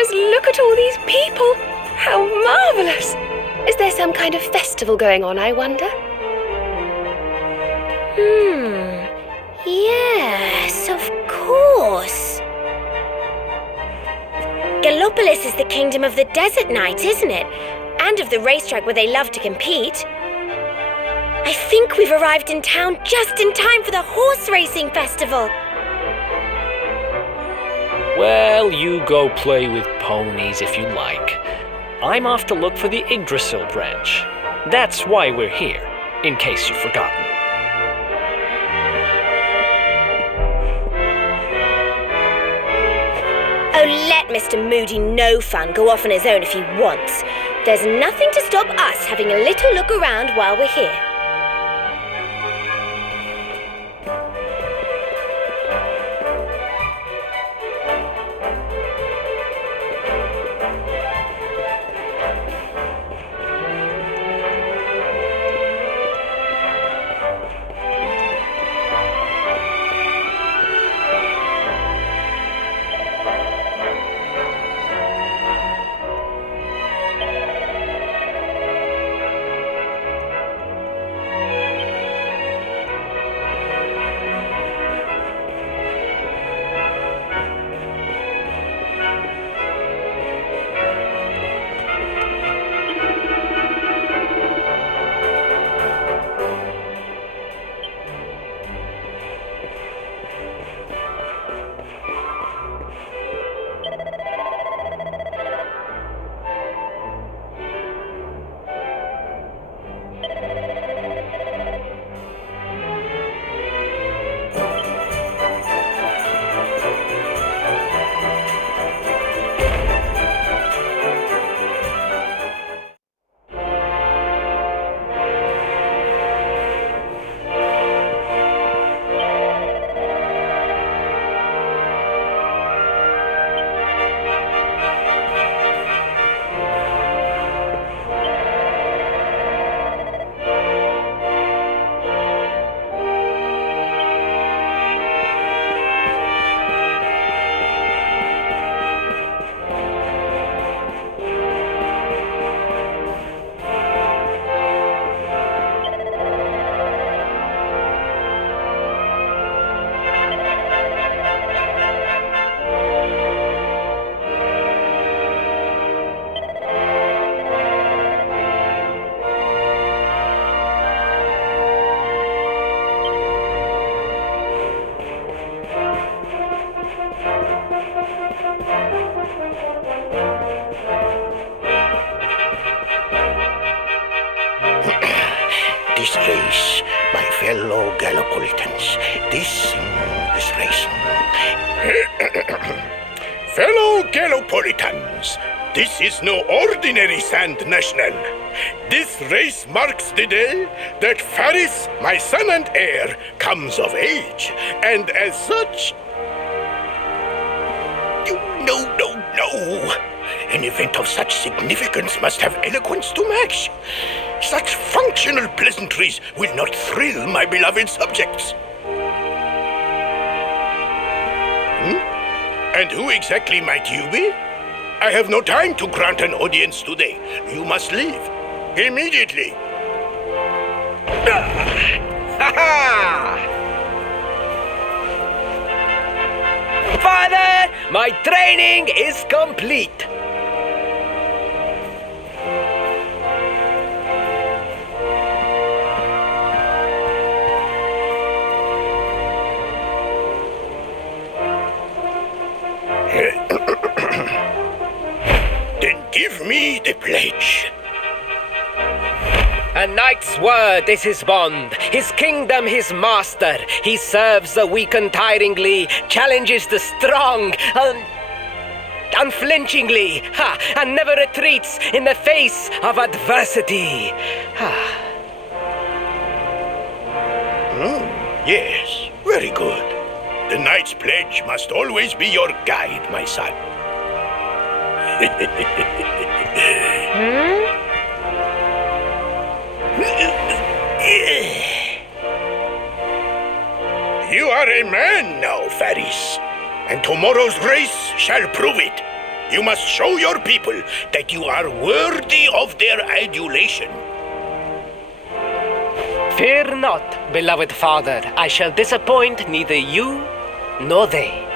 Just look at all these people. How marvelous! Is there some kind of festival going on, I wonder? Yes, of course. Gallopolis is the kingdom of the desert knights, isn't it? And of the racetrack where they love to compete. I think we've arrived in town just in time for the horse racing festival. Well, you go play with ponies if you like. I'm off to look for the Yggdrasil branch. That's why we're here, in case you've forgotten. Oh, let Mr. Moody No Fun go off on his own if he wants. There's nothing to stop us having a little look around while we're here. This race, my fellow Gallopolitans, this race. Fellow Gallopolitans, this is no ordinary Sand National. This race marks the day that Faris, my son and heir, comes of age, and as such... No. An event of such significance must have eloquence to match. Such functional pleasantries will not thrill my beloved subjects. And who exactly might you be? I have no time to grant an audience today. You must leave. Immediately. Father, my training is complete. Then give me the pledge. A knight's word is his bond, his kingdom his master. He serves the weak untiringly, challenges the strong unflinchingly, and never retreats in the face of adversity. Yes, very good. The knight's pledge must always be your guide, my son. You are a man now, Faris, and tomorrow's race shall prove it. You must show your people that you are worthy of their adulation. Fear not, beloved father. I shall disappoint neither you nor they.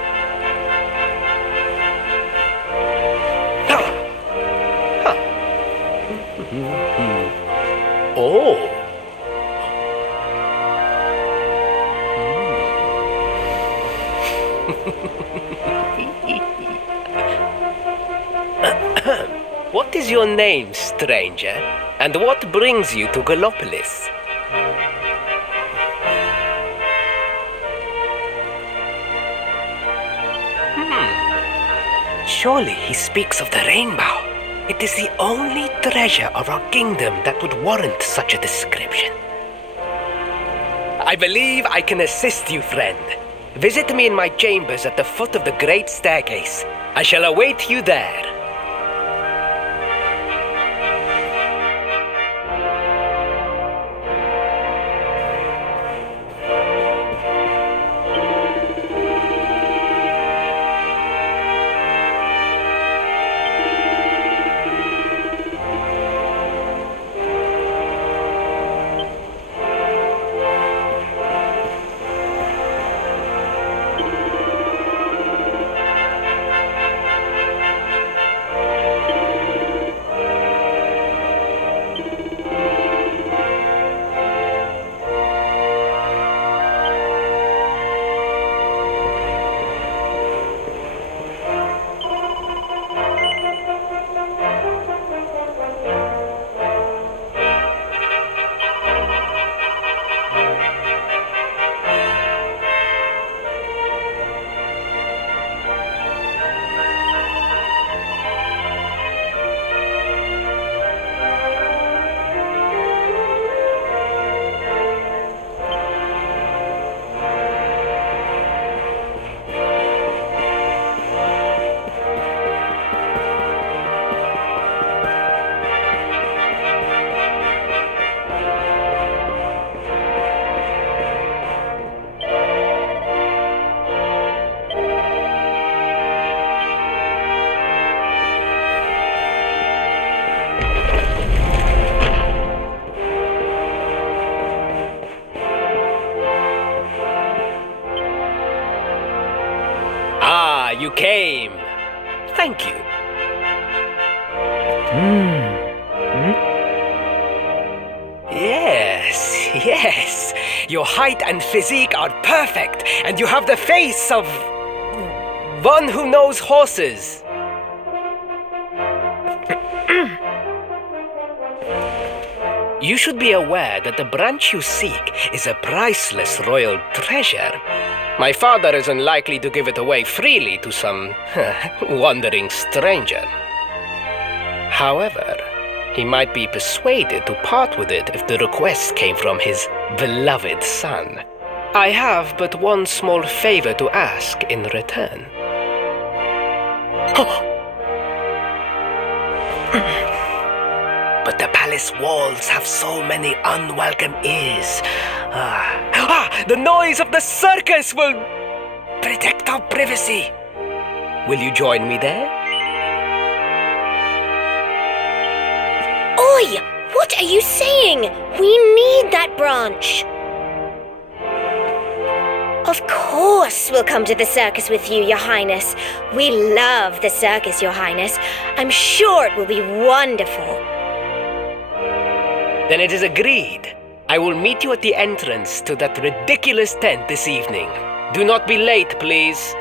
Oh. What is your name, stranger? And what brings you to Gallopolis? Surely he speaks of the Rainbough. It is the only treasure of our kingdom that would warrant such a description. I believe I can assist you, friend. Visit me in my chambers at the foot of the great staircase. I shall await you there. You came. Thank you. Yes. Your height and physique are perfect, and you have the face of one who knows horses. You should be aware that the branch you seek is a priceless royal treasure. My father is unlikely to give it away freely to some wandering stranger. However, he might be persuaded to part with it if the request came from his beloved son. I have but one small favor to ask in return. But the palace walls have so many unwelcome ears. The noise of the circus will protect our privacy. Will you join me there? Oi! What are you saying? We need that branch. Of course we'll come to the circus with you, Your Highness. We love the circus, Your Highness. I'm sure it will be wonderful. Then it is agreed. I will meet you at the entrance to that ridiculous tent this evening. Do not be late, please.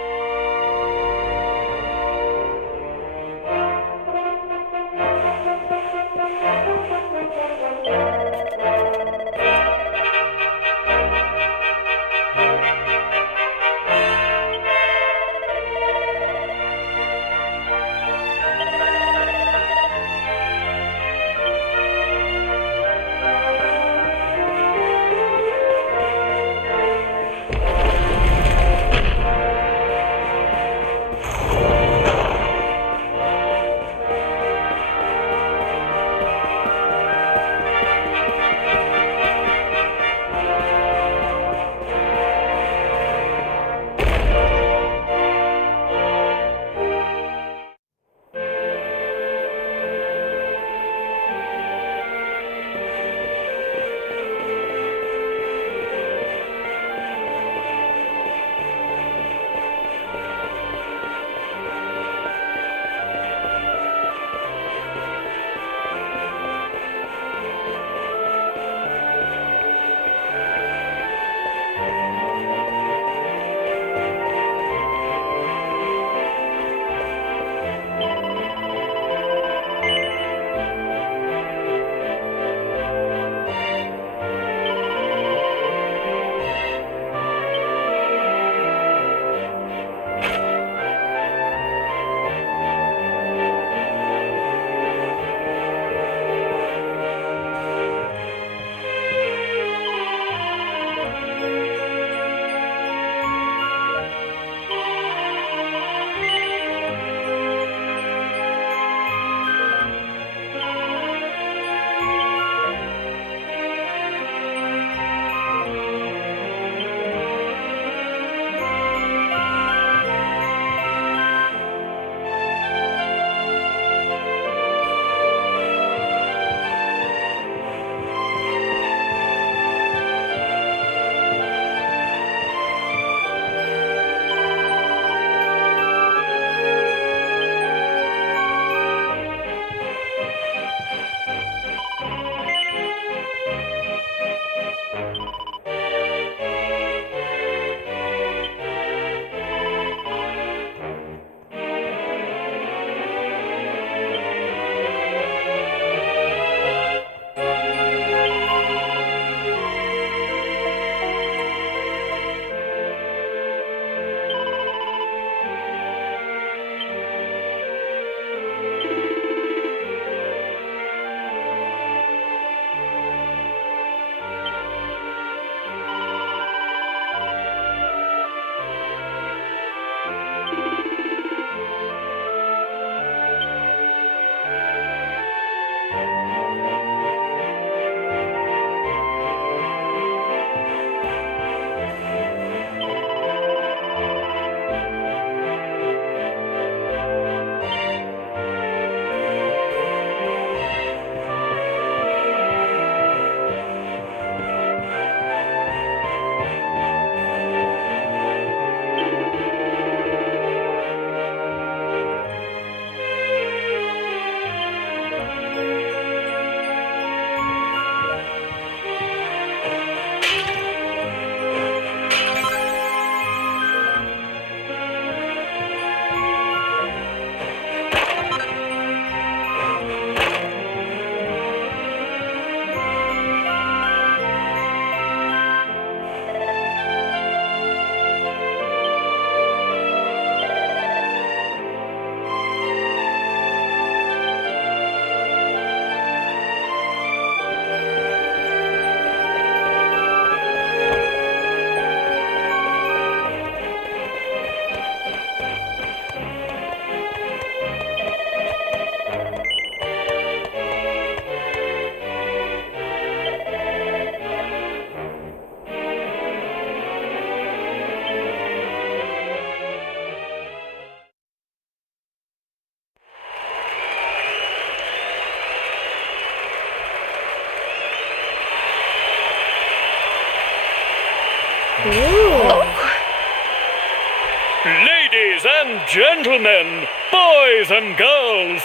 Ladies and gentlemen, boys and girls,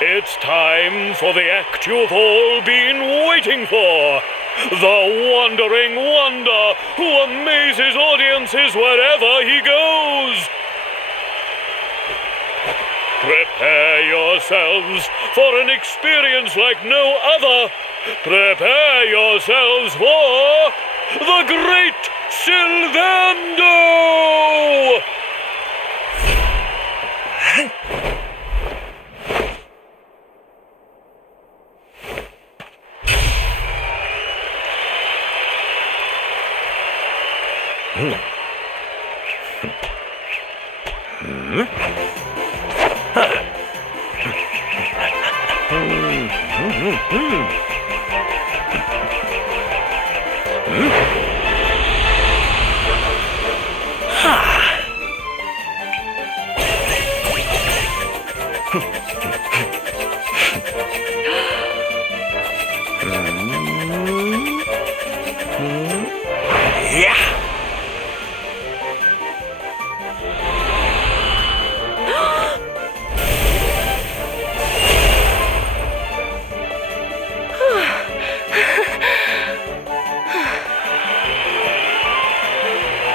it's time for the act you've all been waiting for. The Wandering Wonder who amazes audiences wherever he goes. Prepare yourselves for an experience like no other. Prepare yourselves for the Great Sylvando!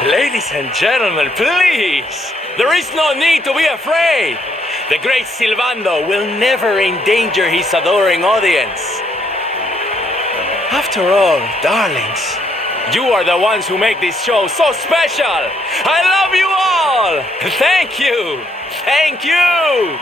Ladies and gentlemen, please! There is no need to be afraid! The great Sylvando will never endanger his adoring audience. After all, darlings, you are the ones who make this show so special! I love you all! Thank you! Thank you!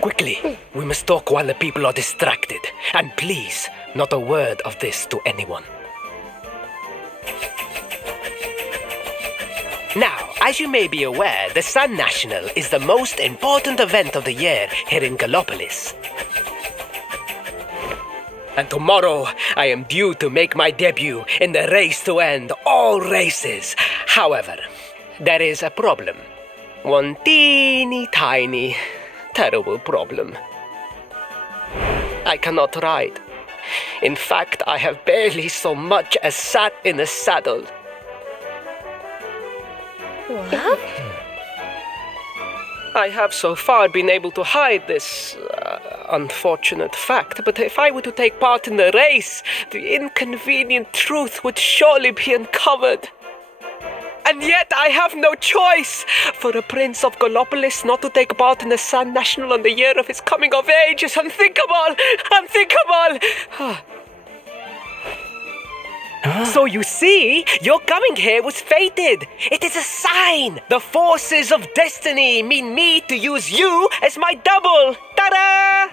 Quickly, we must talk while the people are distracted. And please, not a word of this to anyone. Now, as you may be aware, the Sun National is the most important event of the year here in Gallopolis. And tomorrow, I am due to make my debut in the race to end all races. However, there is a problem. One teeny tiny, terrible problem. I cannot ride. In fact, I have barely so much as sat in a saddle. What? I have so far been able to hide this unfortunate fact, but if I were to take part in the race, the inconvenient truth would surely be uncovered. And yet I have no choice! For a prince of Gallopolis not to take part in the Sun National on the year of his coming of age is unthinkable! Unthinkable! So you see, your coming here was fated. It is a sign. The forces of destiny mean me to use you as my double. Ta-da!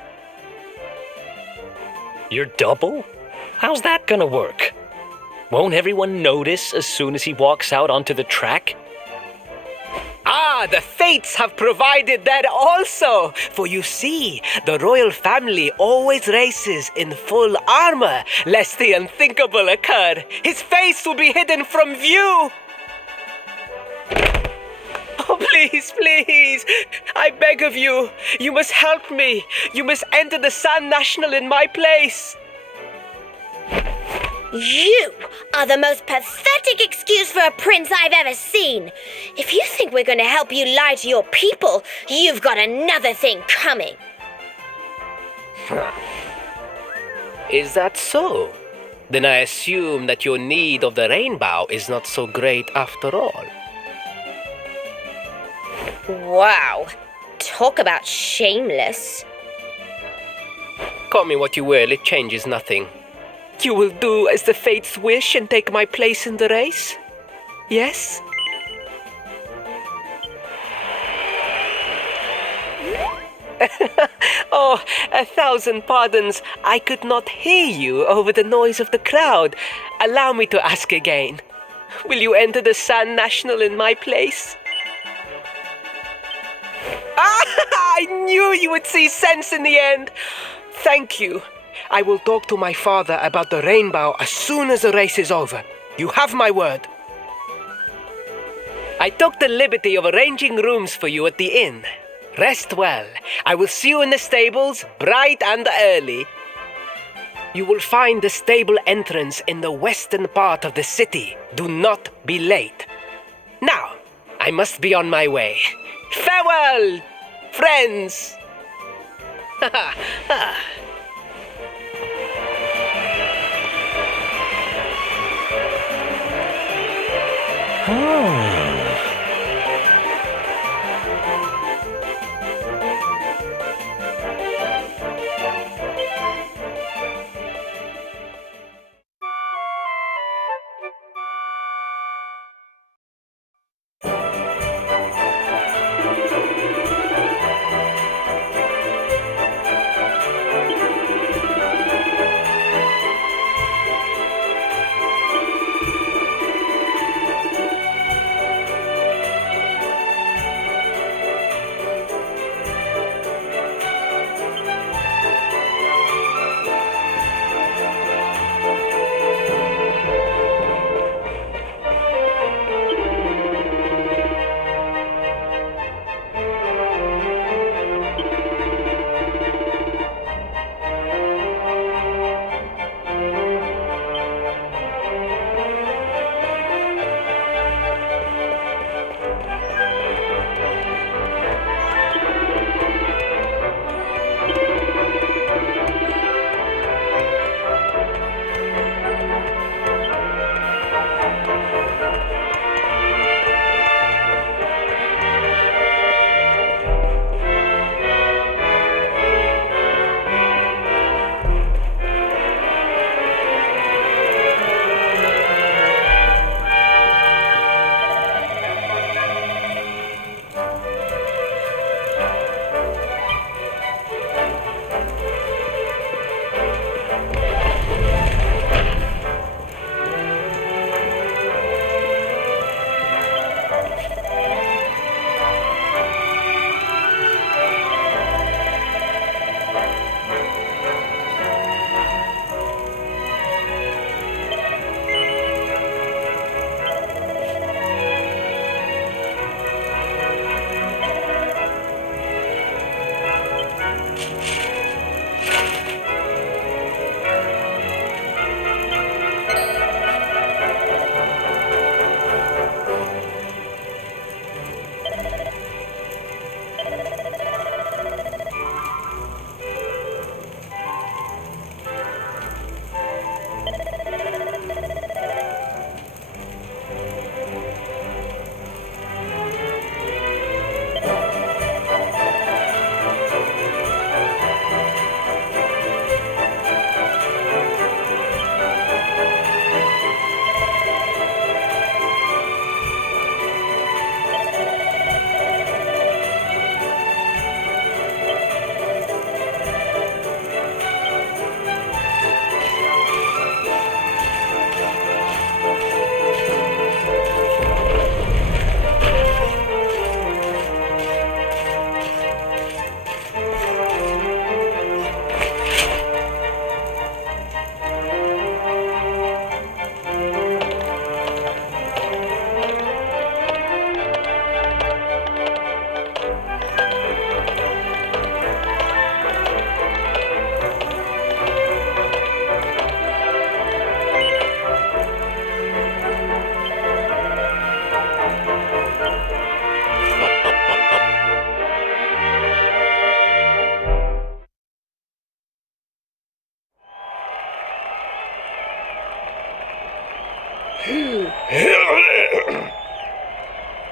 Your double? How's that gonna work? Won't everyone notice as soon as he walks out onto the track? Ah, the fates have provided that also. For you see, the royal family always races in full armor, lest the unthinkable occur. His face will be hidden from view. Oh, please, please, I beg of you, you must help me. You must enter the Sun National in my place. You are the most pathetic excuse for a prince I've ever seen. If you think we're going to help you lie to your people, you've got another thing coming. Is that so? Then I assume that your need of the Rainbough is not so great after all. Wow. Talk about shameless. Call me what you will, it changes nothing. You will do as the fates wish and take my place in the race? Yes? Oh, 1,000 pardons. I could not hear you over the noise of the crowd. Allow me to ask again. Will you enter the Sun National in my place? I knew you would see sense in the end. Thank you. I will talk to my father about the Rainbough as soon as the race is over. You have my word. I took the liberty of arranging rooms for you at the inn. Rest well. I will see you in the stables, bright and early. You will find the stable entrance in the western part of the city. Do not be late. Now, I must be on my way. Farewell, friends!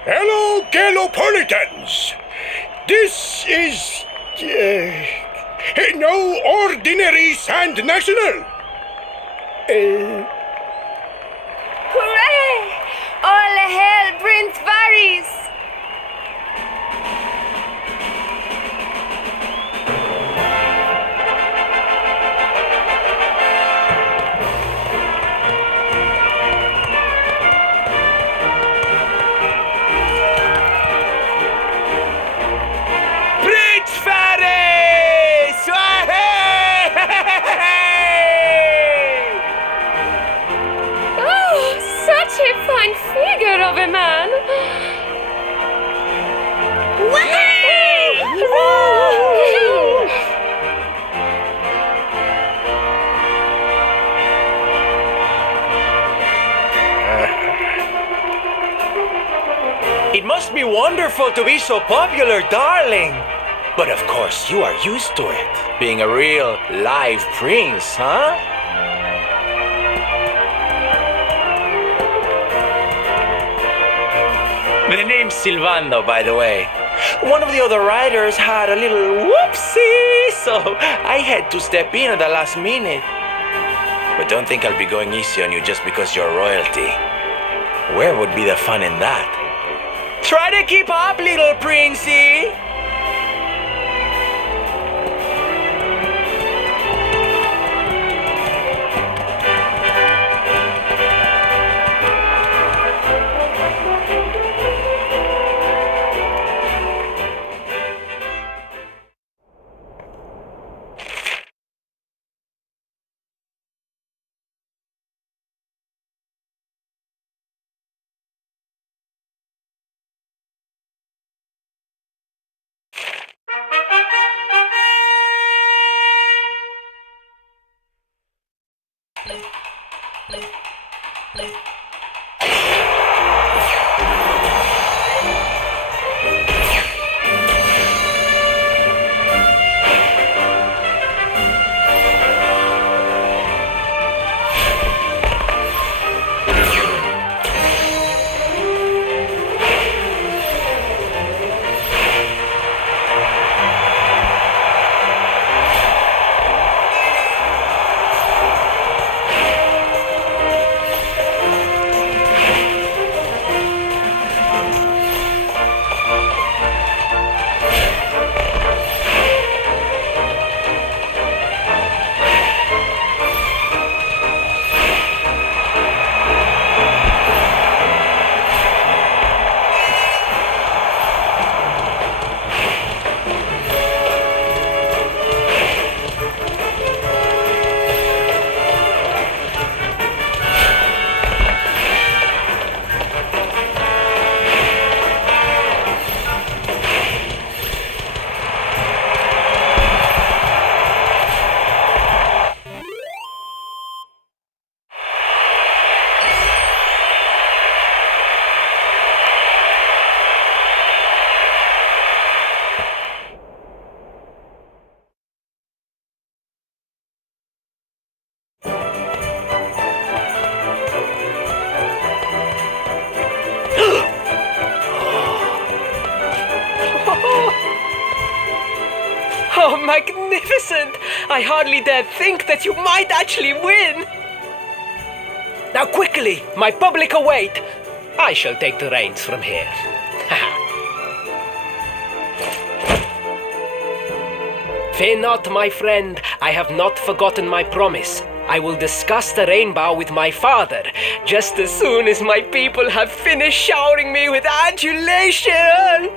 Hello, Gallopolitans! This is no ordinary Sand National. Hooray! All hail Prince Varys! wonderful to be so popular, darling. But of course, you are used to it, being a real live prince, huh? The name's Silvando, by the way. One of the other riders had a little whoopsie, so I had to step in at the last minute. But don't think I'll be going easy on you just because you're royalty. Where would be the fun in that? Try to keep up, little princey! Oh, magnificent! I hardly dared think that you might actually win! Now quickly, my public await! I shall take the reins from here. Fear not, my friend, I have not forgotten my promise. I will discuss the Rainbough with my father, just as soon as my people have finished showering me with adulation!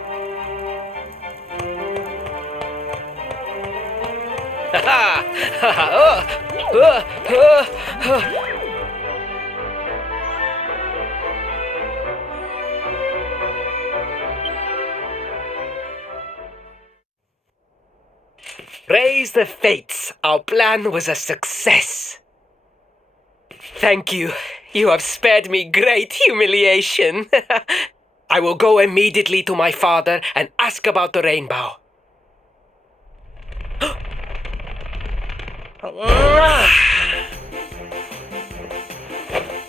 Praise the fates, our plan was a success. Thank you. You have spared me great humiliation. I will go immediately to my father and ask about the Rainbough.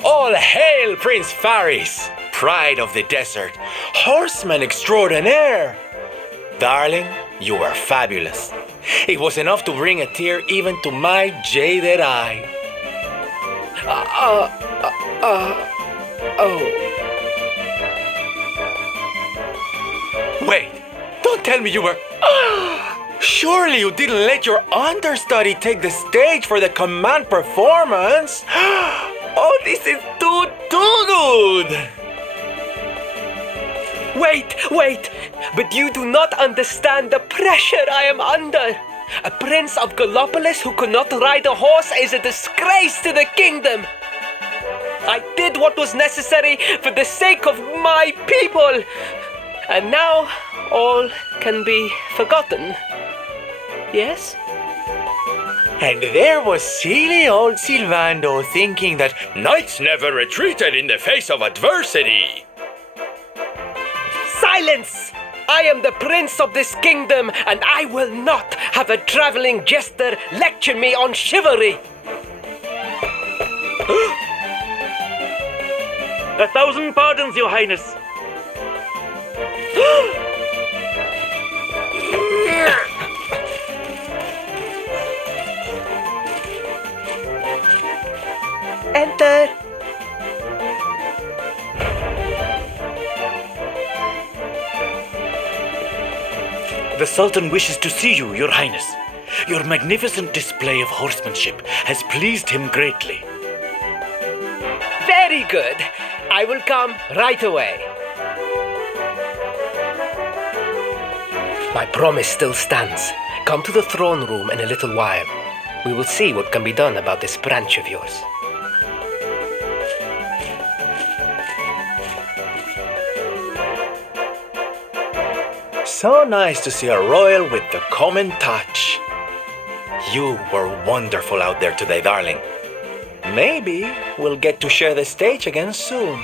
All hail Prince Faris, pride of the desert, horseman extraordinaire. Darling, you were fabulous. It was enough to bring a tear even to my jaded eye. Wait, don't tell me you were... Surely you didn't let your understudy take the stage for the command performance? Oh, this is too good! Wait! But you do not understand the pressure I am under. A prince of Gallopolis who could not ride a horse is a disgrace to the kingdom. I did what was necessary for the sake of my people. And now all can be forgotten. Yes? And there was silly old Silvando thinking that knights never retreated in the face of adversity. Silence! Silence! I am the prince of this kingdom, and I will not have a traveling jester lecture me on chivalry. 1,000 pardons, Your Highness. Enter. The Sultan wishes to see you, Your Highness. Your magnificent display of horsemanship has pleased him greatly. Very good. I will come right away. My promise still stands. Come to the throne room in a little while. We will see what can be done about this branch of yours. So nice to see a royal with the common touch. You were wonderful out there today, darling. Maybe we'll get to share the stage again soon.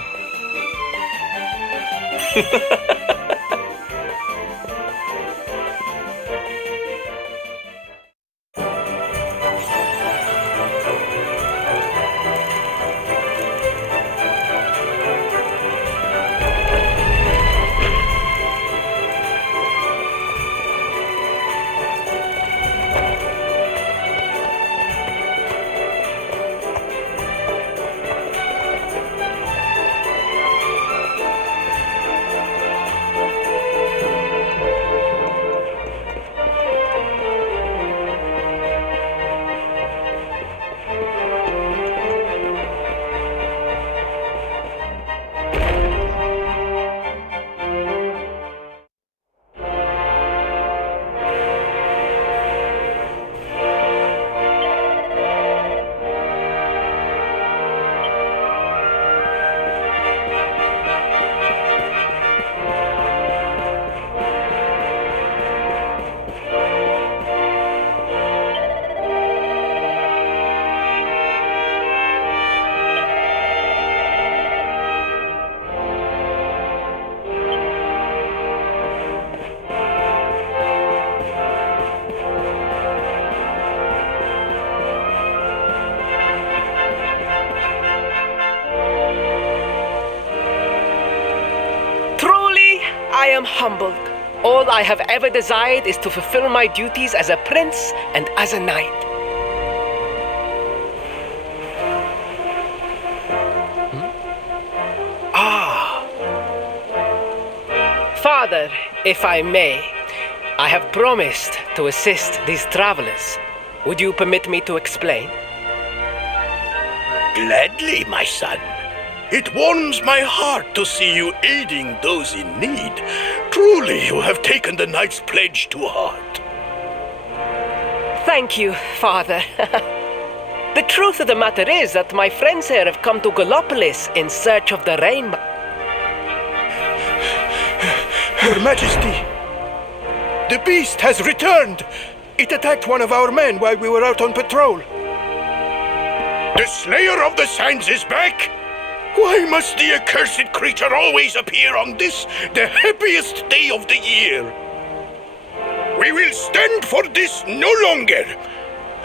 I am humbled. All I have ever desired is to fulfill my duties as a prince and as a knight. Father, if I may, I have promised to assist these travelers. Would you permit me to explain? Gladly, my son. It warms my heart to see you aiding those in need. Truly, you have taken the knight's pledge to heart. Thank you, Father. The truth of the matter is that my friends here have come to Gallopolis in search of the Rainbough. Your Majesty, the beast has returned. It attacked one of our men while we were out on patrol. The Slayer of the Sands is back? Why must the accursed creature always appear on this, the happiest day of the year? We will stand for this no longer.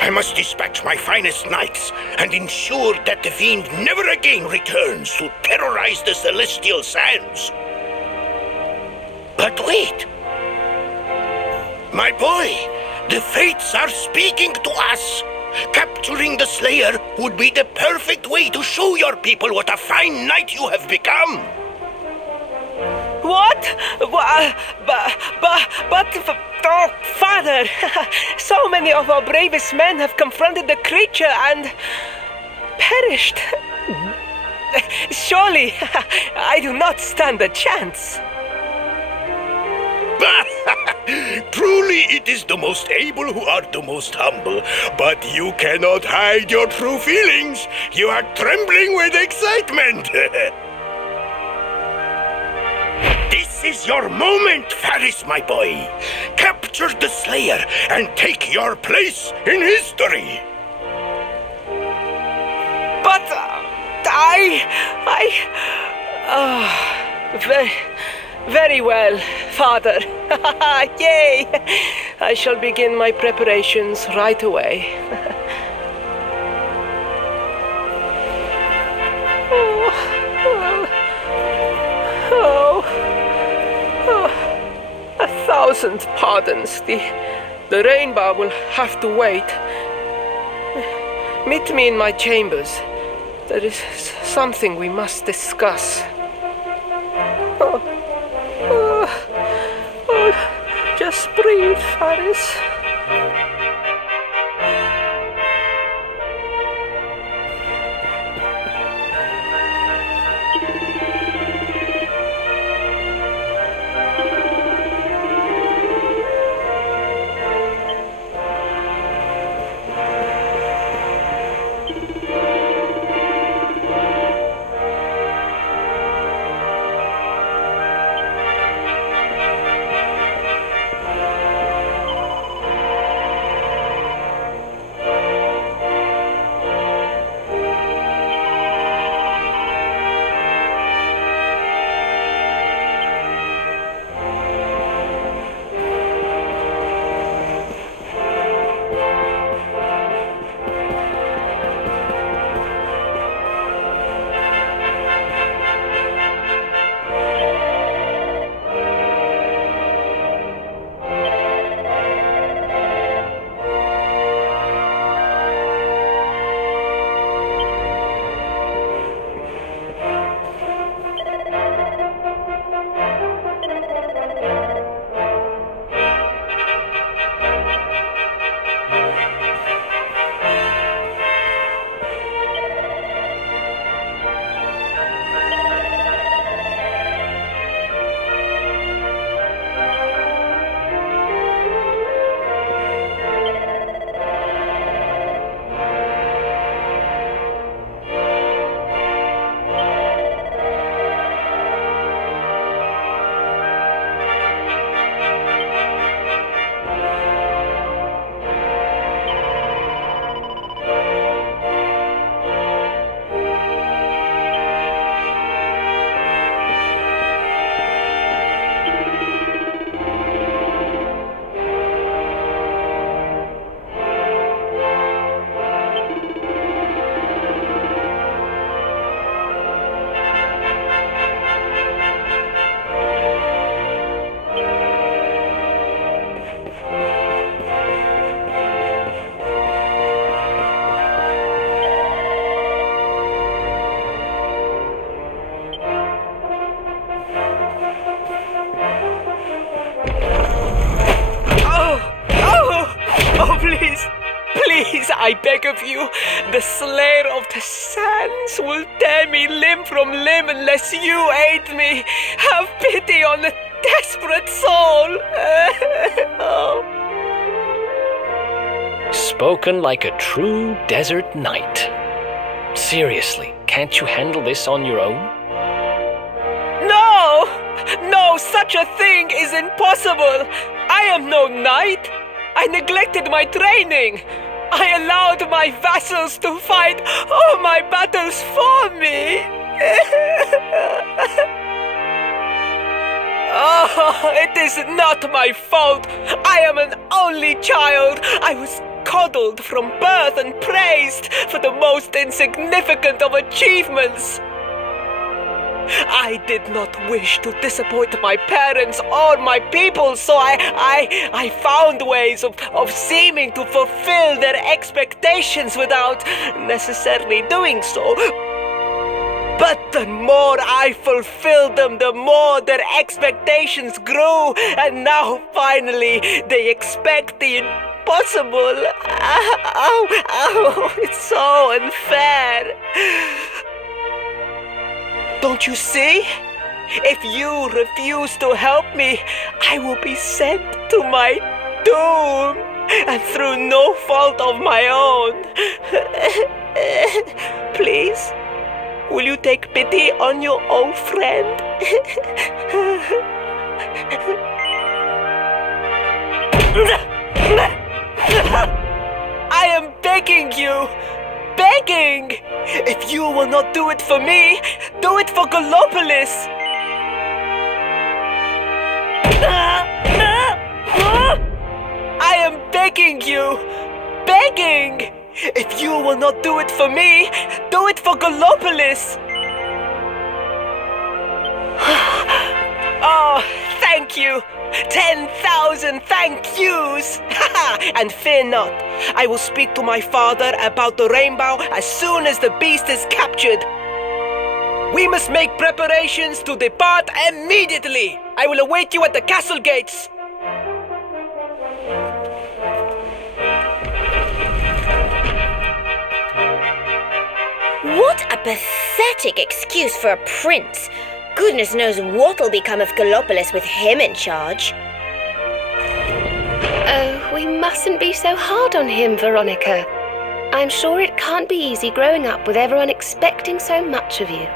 I must dispatch my finest knights and ensure that the fiend never again returns to terrorize the celestial sands. But wait! My boy, the fates are speaking to us. Capturing the Slayer would be the perfect way to show your people what a fine knight you have become. What? Oh, Father! So many of our bravest men have confronted the creature and perished. Surely, I do not stand a chance. Truly, it is the most able who are the most humble. But you cannot hide your true feelings. You are trembling with excitement. This is your moment, Faris, my boy. Capture the Slayer and take your place in history. But Very well, Father. Yay! I shall begin my preparations right away. A thousand pardons. The Rainbough will have to wait. Meet me in my chambers. There is something we must discuss. Just breathe, Faris. Please, I beg of you, the Slayer of the Sands will tear me limb from limb unless you aid me. Have pity on a desperate soul. Oh. Spoken like a true desert knight. Seriously, can't you handle this on your own? No, such a thing is impossible. I am no knight. I neglected my training. I allowed my vassals to fight all my battles for me. Oh, it is not my fault. I am an only child. I was coddled from birth and praised for the most insignificant of achievements. I did not wish to disappoint my parents or my people, so I found ways of seeming to fulfill their expectations without necessarily doing so. But the more I fulfilled them, the more their expectations grew, and now finally they expect the impossible. Ow, it's so unfair. Don't you see? If you refuse to help me, I will be sent to my doom, and through no fault of my own. Please, will you take pity on your old friend? I am begging you. Begging! If you will not do it for me, do it for Gallopolis! I am begging you! Begging! If you will not do it for me, do it for Gallopolis! Oh, thank you! 10,000 thank yous! And fear not, I will speak to my father about the Rainbough as soon as the beast is captured. We must make preparations to depart immediately! I will await you at the castle gates! What a pathetic excuse for a prince. Goodness knows what'll become of Gallopolis with him in charge. Oh, we mustn't be so hard on him, Veronica. I'm sure it can't be easy growing up with everyone expecting so much of you.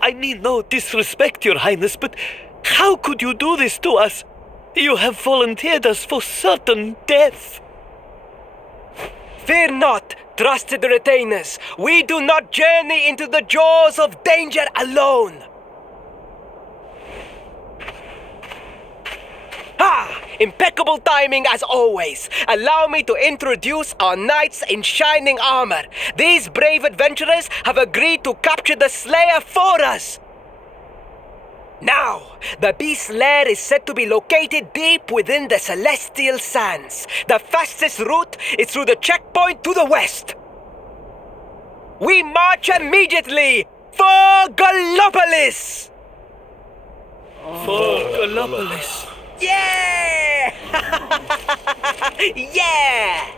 I mean no disrespect, Your Highness, but how could you do this to us? You have volunteered us for certain death. Fear not, trusted retainers. We do not journey into the jaws of danger alone. Ah! Impeccable timing as always. Allow me to introduce our knights in shining armor. These brave adventurers have agreed to capture the Slayer for us. Now, the beast's lair is said to be located deep within the Celestial Sands. The fastest route is through the checkpoint to the west. We march immediately for Gallopolis! For Gallopolis. Yeah! Yeah!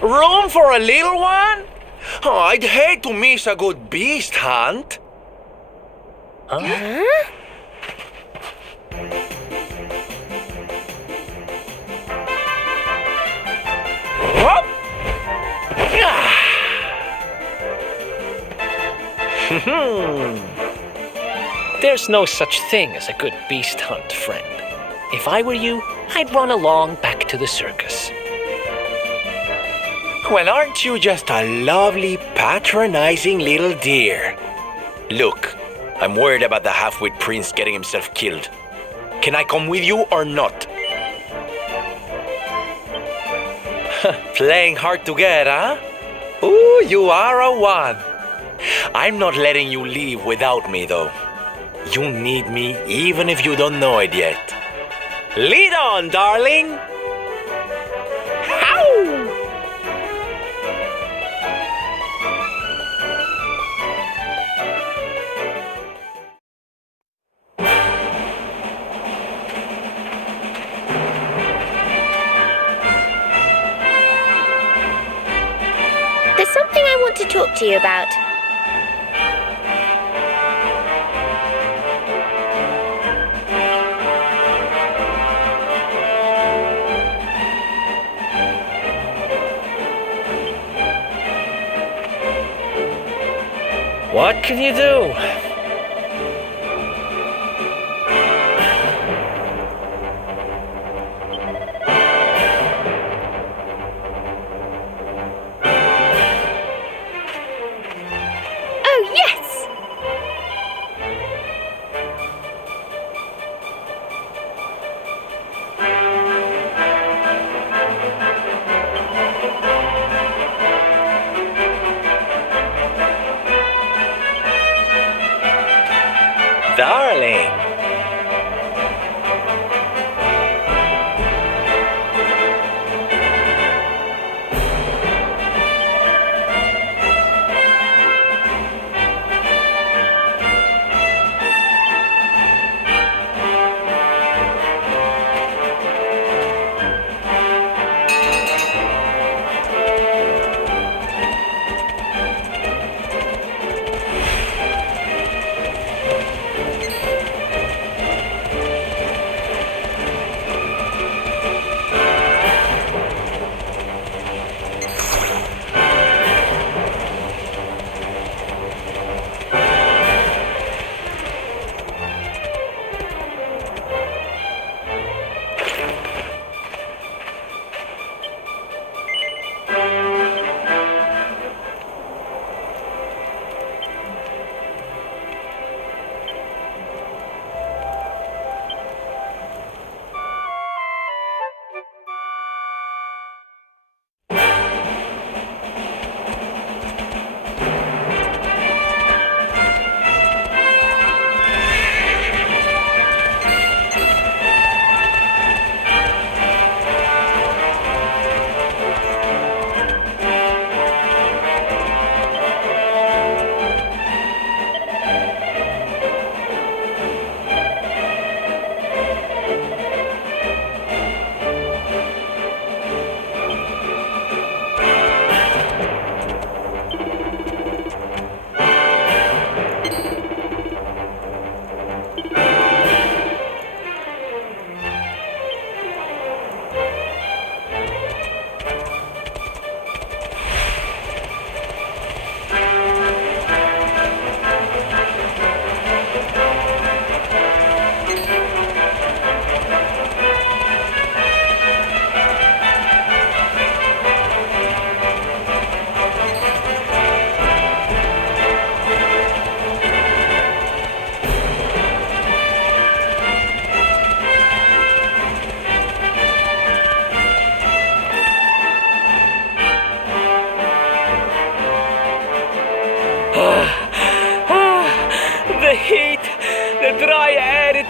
Room for a little one? Oh, I'd hate to miss a good beast hunt. Huh? Whoop! There's no such thing as a good beast hunt, friend. If I were you, I'd run along back to the circus. Well, aren't you just a lovely, patronizing little dear? Look, I'm worried about the half-wit prince getting himself killed. Can I come with you or not? Playing hard to get, huh? Ooh, you are a one. I'm not letting you leave without me, though. You need me even if you don't know it yet. Lead on, darling! How? There's something I want to talk to you about. What can you do?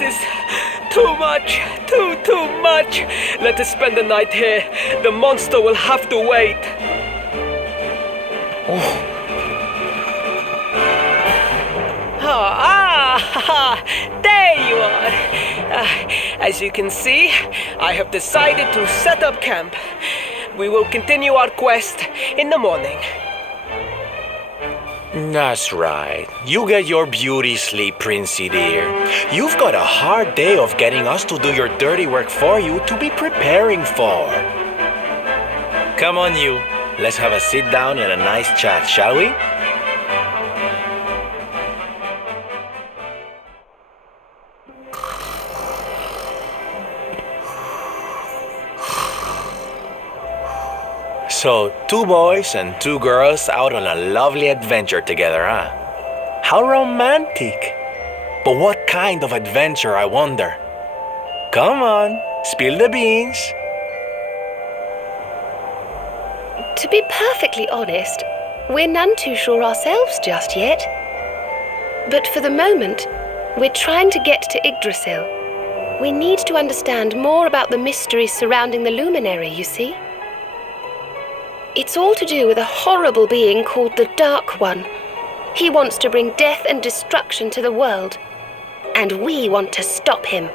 is too much. Too much. Let us spend the night here. The monster will have to wait. There you are. As you can see, I have decided to set up camp. We will continue our quest in the morning. That's right. You get your beauty sleep, Princey dear. You've got a hard day of getting us to do your dirty work for you to be preparing for. Come on, you. Let's have a sit down and a nice chat, shall we? So, 2 boys and 2 girls out on a lovely adventure together, huh? How romantic! But what kind of adventure, I wonder? Come on, spill the beans. To be perfectly honest, we're none too sure ourselves just yet. But for the moment, we're trying to get to Yggdrasil. We need to understand more about the mysteries surrounding the luminary, you see. It's all to do with a horrible being called the Dark One. He wants to bring death and destruction to the world, and we want to stop him.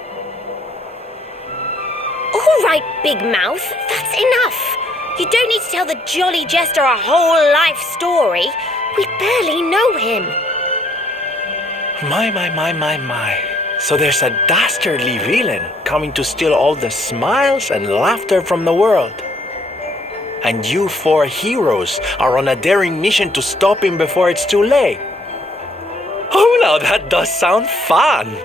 All right, Big Mouth, that's enough. You don't need to tell the jolly jester a whole life story. We barely know him. My. So there's a dastardly villain coming to steal all the smiles and laughter from the world. And you 4 heroes are on a daring mission to stop him before it's too late. Oh, now that does sound fun.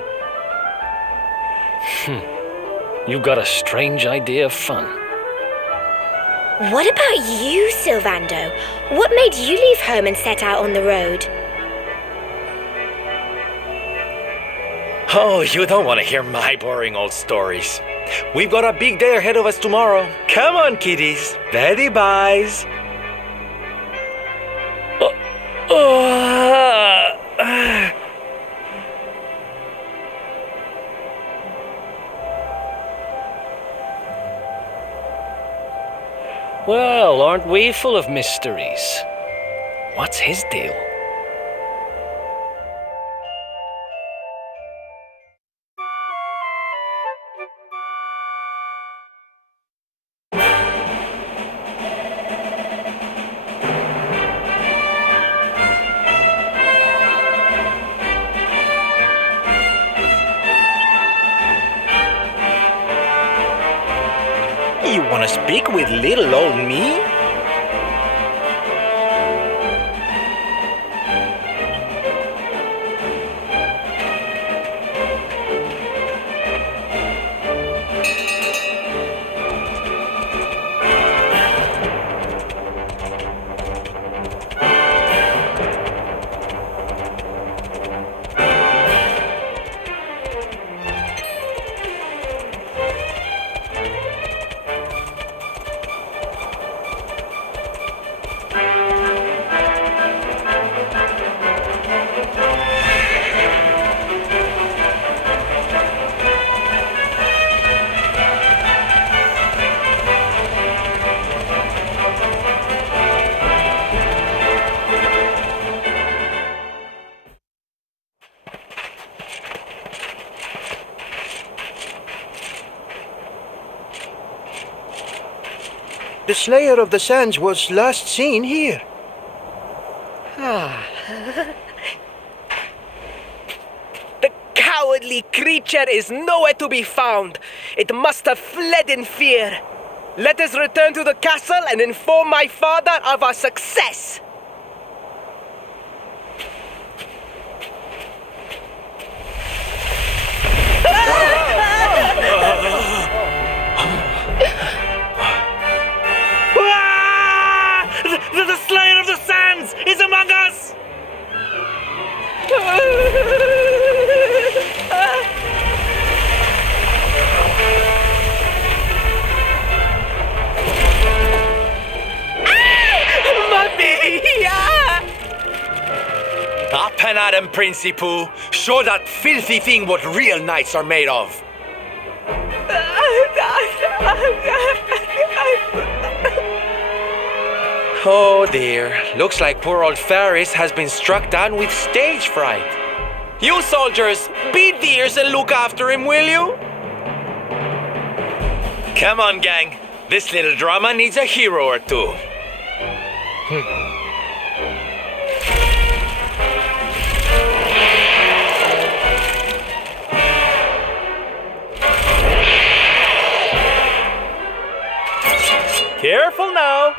You've got a strange idea of fun. What about you, Sylvando? What made you leave home and set out on the road? Oh, you don't want to hear my boring old stories. We've got a big day ahead of us tomorrow. Come on, kiddies. Daddy buys. Well, aren't we full of mysteries? What's his deal? You want to speak with little old me? The Slayer of the Sands was last seen here. The cowardly creature is nowhere to be found. It must have fled in fear. Let us return to the castle and inform my father of our success. The Slayer of the Sands is among us! Up Panadam Principu. Show that filthy thing what real knights are made of. Oh dear. Looks like poor old Faris has been struck down with stage fright. You soldiers, beat the ears and look after him, will you? Come on, gang. This little drama needs a hero or two. Careful now.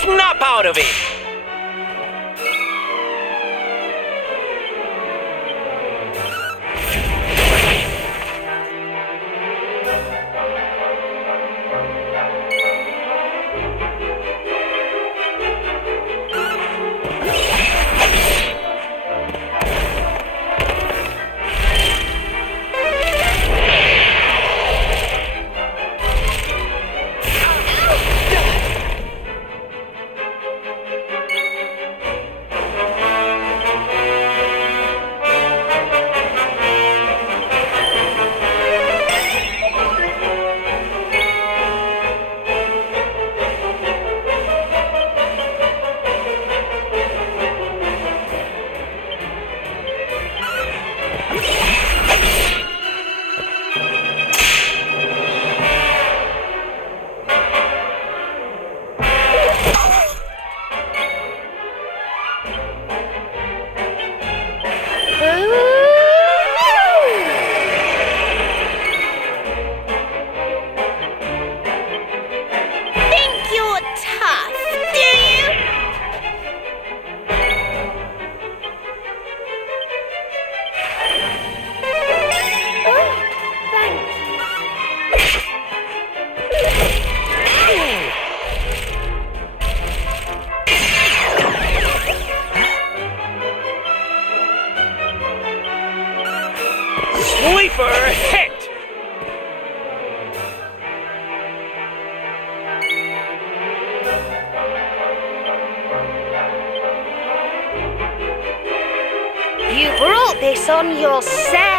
Snap out of it! Sleeper hit! You brought this on yourself.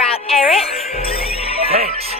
out, Eric. Thanks.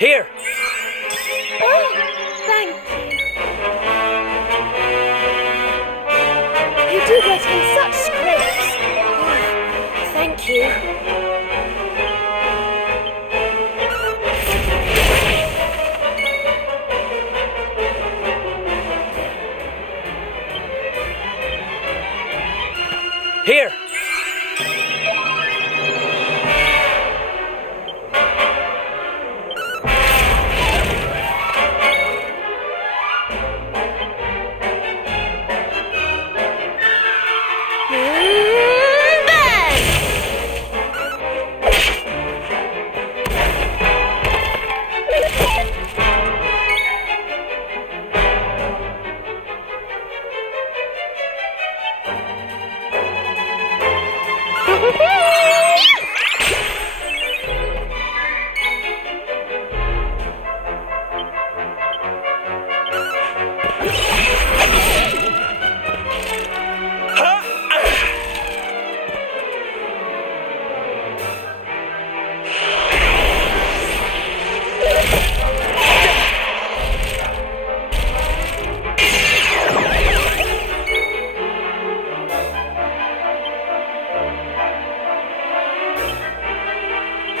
Here. Oh, thank you. You do get in such scrapes. Thank you. Here.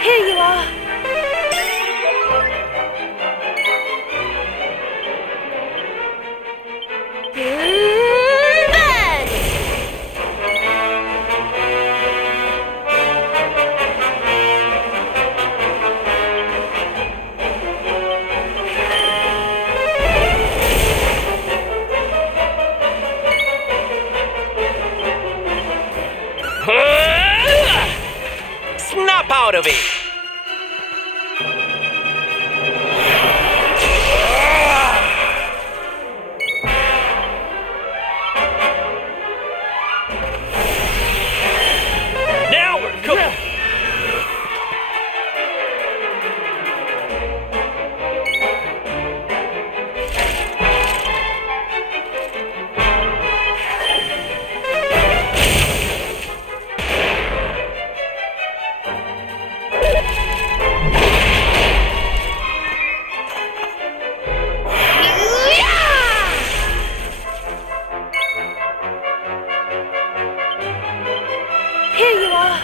Here you are. Snap out of it! Now we're cooking! Here you are.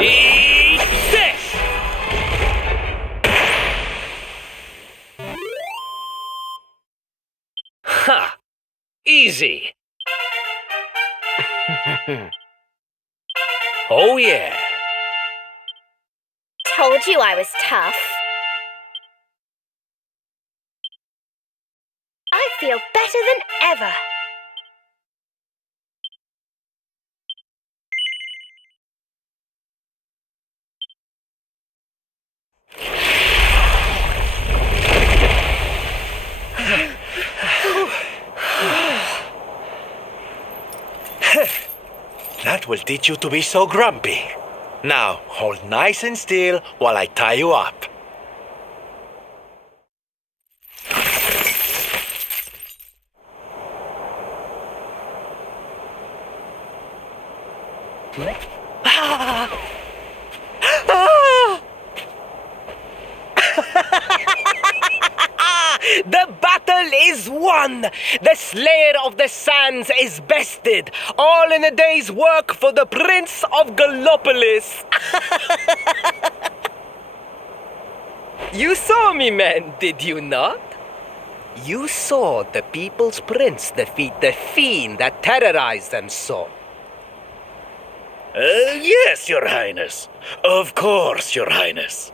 Eat this! Ha! Easy! Oh yeah! Told you I was tough. I feel better than ever. That will teach you to be so grumpy. Now, hold nice and still while I tie you up. The battle is won! The Slayer of the Sands is bested! All in a day's work for the Prince of Gallopolis! You saw me, men, did you not? You saw the People's Prince defeat the fiend that terrorized them so. Yes, Your Highness. Of course, Your Highness.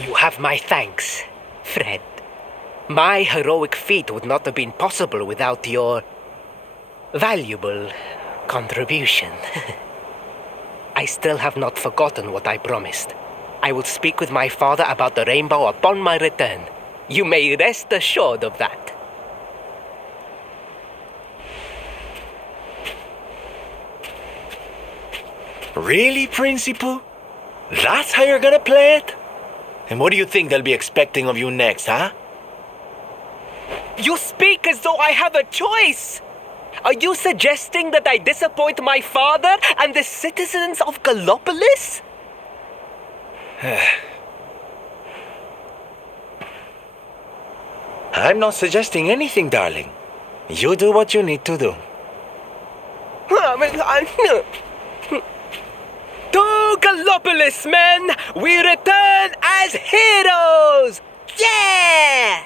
You have my thanks, friend. My heroic feat would not have been possible without your valuable contribution. I still have not forgotten what I promised. I will speak with my father about the rainbow upon my return. You may rest assured of that. Really, Principal? That's how you're gonna play it? And what do you think they'll be expecting of you next, huh? You speak as though I have a choice! Are you suggesting that I disappoint my father and the citizens of Gallopolis? I'm not suggesting anything, darling. You do what you need to do. To Gallopolis, men! We return as heroes! Yeah!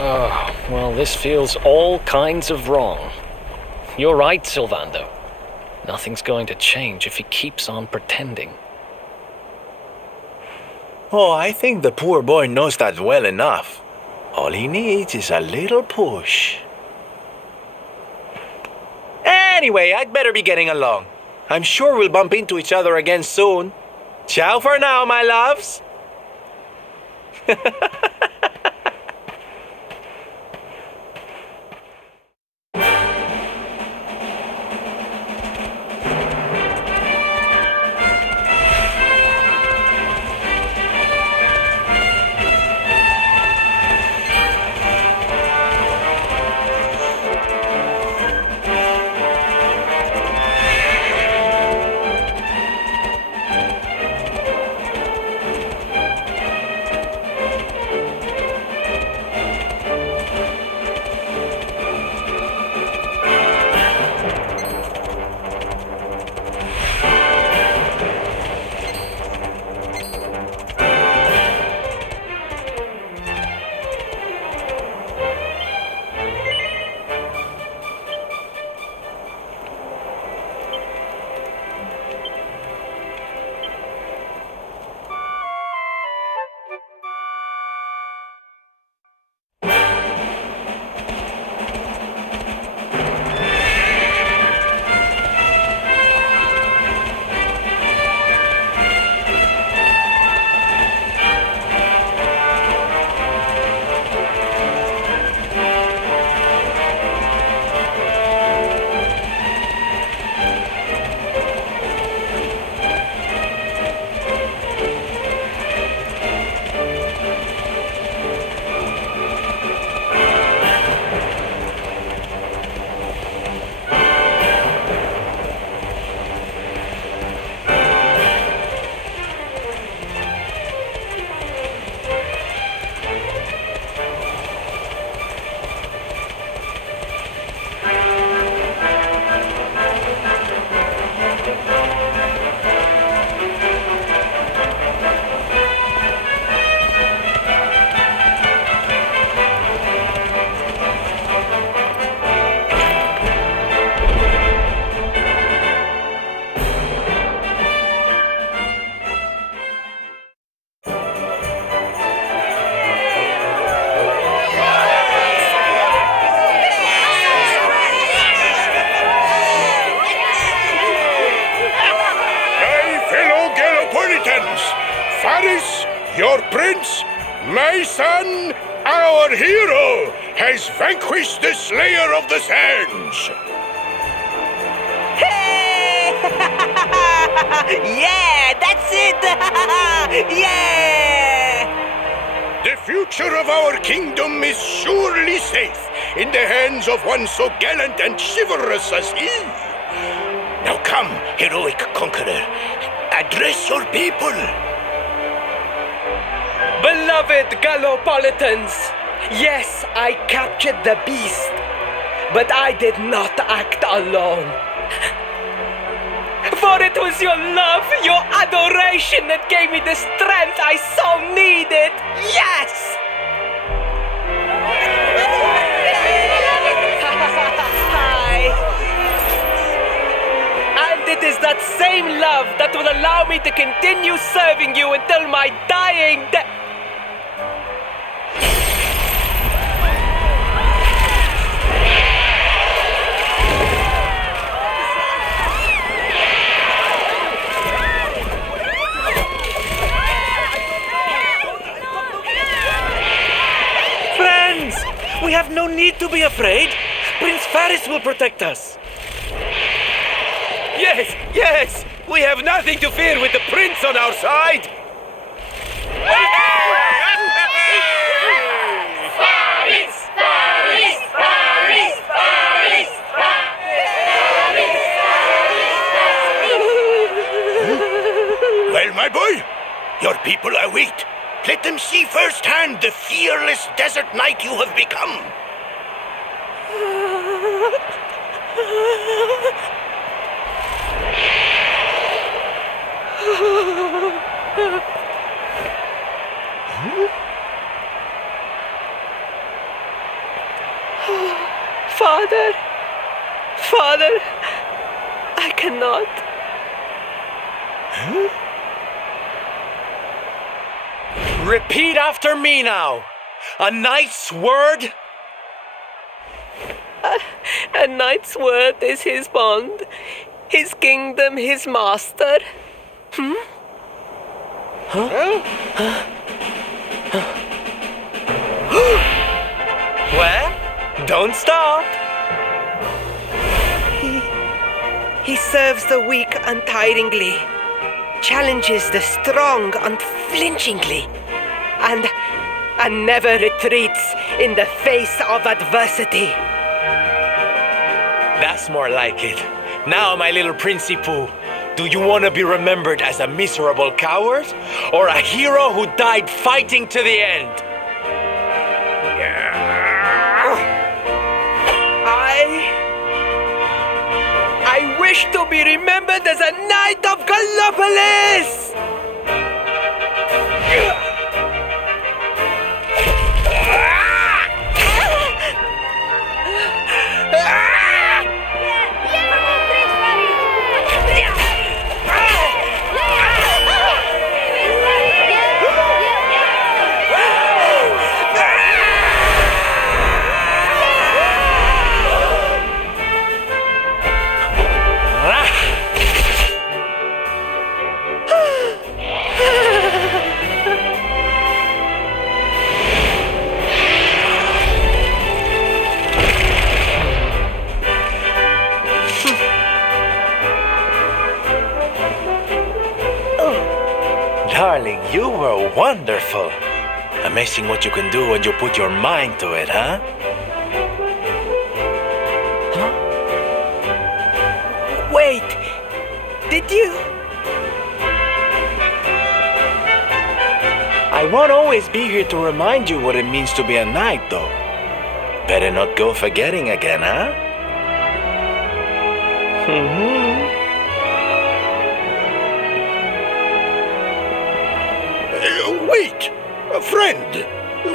Oh, well, this feels all kinds of wrong. You're right, Sylvando. Nothing's going to change if he keeps on pretending. Oh, I think the poor boy knows that well enough. All he needs is a little push. Anyway, I'd better be getting along. I'm sure we'll bump into each other again soon. Ciao for now, my loves. Your prince, my son, our hero, has vanquished the Slayer of the Sands. Hey! Yeah, that's it! Yeah! The future of our kingdom is surely safe in the hands of one so gallant and chivalrous as he. Now come, heroic conqueror, address your people. Beloved Gallopolitans, yes, I captured the beast, but I did not act alone. For it was your love, your adoration that gave me the strength I so needed. Yes! Hi. And it is that same love that will allow me to continue serving you until my dying day. We have no need to be afraid. Prince Faris will protect us. Yes, yes! We have nothing to fear with the prince on our side! Well, my boy, your people await. Let them see firsthand the fearless desert knight you have become. Father, Father, I cannot. Repeat after me now. A knight's word? A knight's word is his bond, his kingdom, his master. Well, don't stop. He serves the weak untiringly, challenges the strong unflinchingly, and never retreats in the face of adversity. That's more like it. Now, my little Princey Pooh, do you want to be remembered as a miserable coward or a hero who died fighting to the end? I wish to be remembered as a knight of Gallopolis! Darling, you were wonderful. Amazing what you can do when you put your mind to it, huh? Wait, did you? I won't always be here to remind you what it means to be a knight, though. Better not go forgetting again, huh? Wait, friend.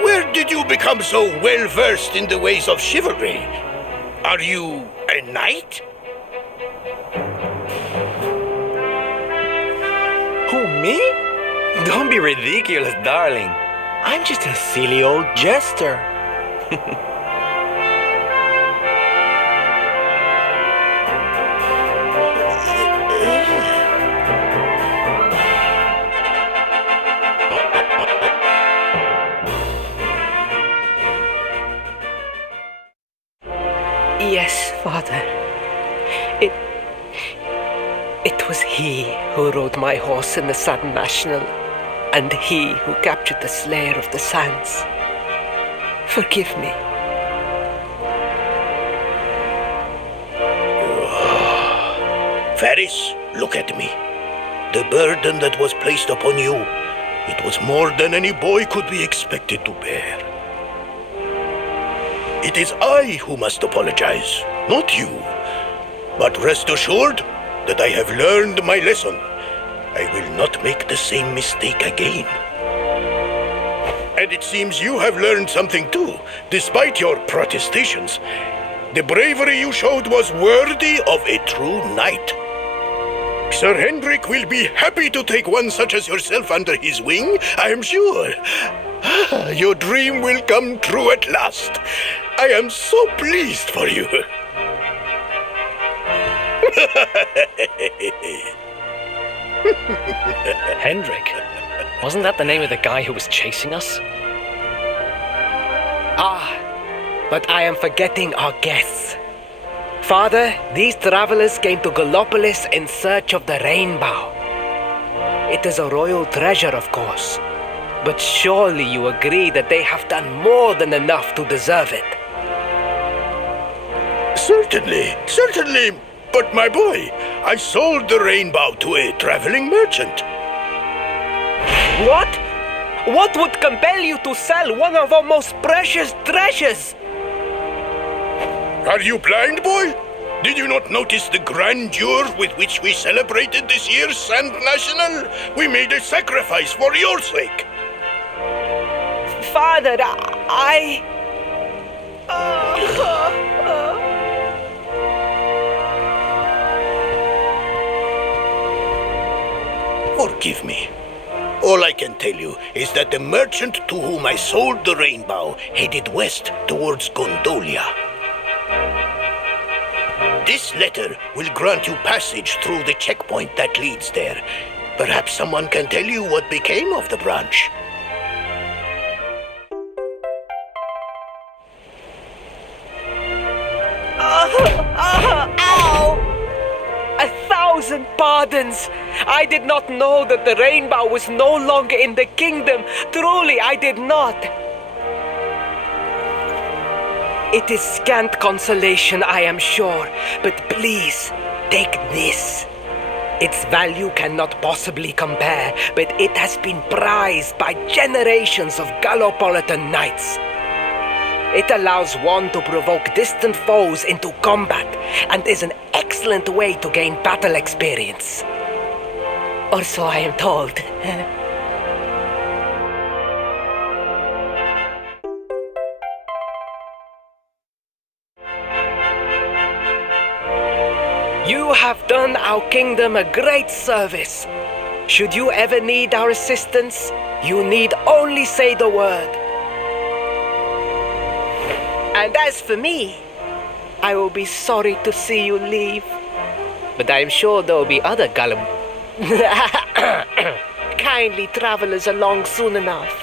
Where did you become so well-versed in the ways of chivalry? Are you a knight? Who, me? Don't be ridiculous, darling. I'm just a silly old jester. Yes, Father. It was he who rode my horse in the Sand National, and he who captured the Slayer of the Sands. Forgive me. Faris, look at me. The burden that was placed upon you, it was more than any boy could be expected to bear. It is I who must apologize, not you. But rest assured that I have learned my lesson. I will not make the same mistake again. And it seems you have learned something too, despite your protestations. The bravery you showed was worthy of a true knight. Sir Hendrik will be happy to take one such as yourself under his wing, I am sure. Your dream will come true at last. I am so pleased for you. Hendrik? Wasn't that the name of the guy who was chasing us? Ah, but I am forgetting our guests. Father, these travelers came to Gallopolis in search of the Rainbough. It is a royal treasure, of course. But surely you agree that they have done more than enough to deserve it. Certainly. But my boy, I sold the Rainbough to a traveling merchant. What? What would compel you to sell one of our most precious treasures? Are you blind, boy? Did you not notice the grandeur with which we celebrated this year's Sand National? We made a sacrifice for your sake. Father, Forgive me. All I can tell you is that the merchant to whom I sold the Rainbough headed west towards Gondolia. This letter will grant you passage through the checkpoint that leads there. Perhaps someone can tell you what became of the branch. Ow! 1,000 pardons! I did not know that the Rainbough was no longer in the kingdom. Truly, I did not. It is scant consolation, I am sure, but please, take this. Its value cannot possibly compare, but it has been prized by generations of Gallopolitan knights. It allows one to provoke distant foes into combat, and is an excellent way to gain battle experience. Or so I am told. You have done our kingdom a great service. Should you ever need our assistance, you need only say the word. And as for me, I will be sorry to see you leave. But I am sure there will be other kindly travelers along soon enough.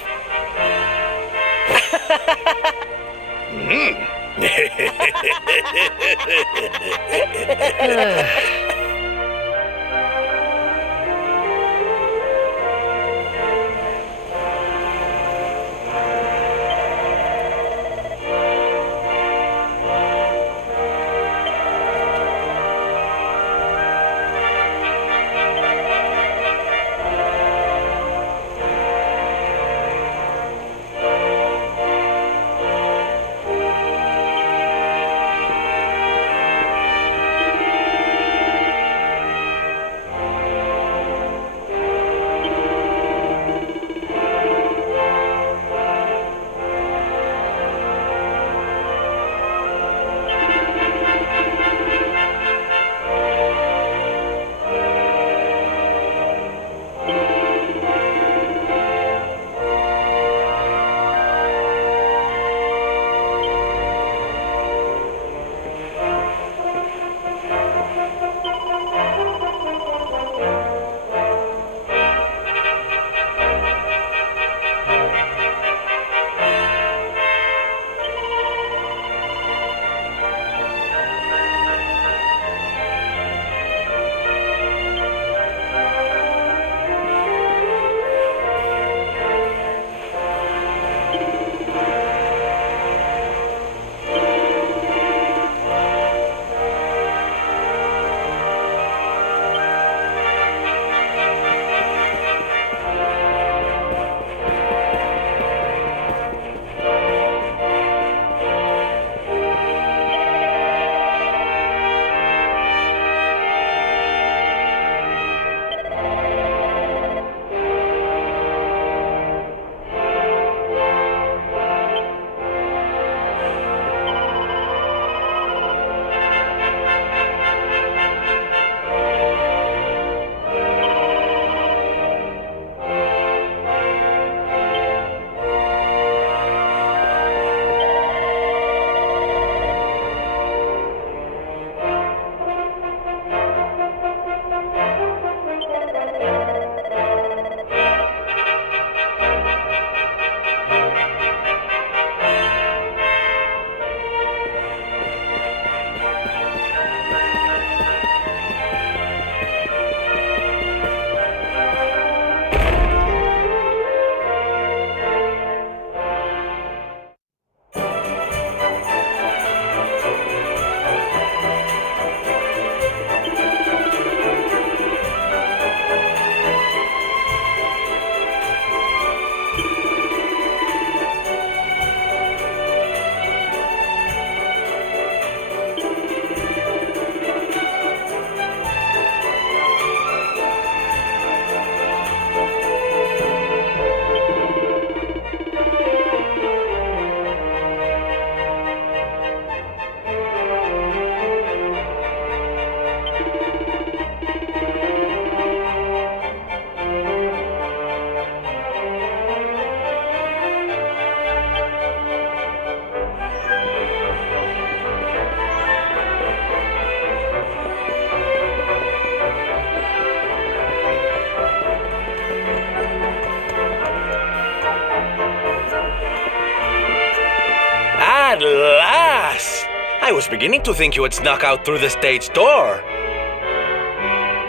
At last! I was beginning to think you had snuck out through the stage door.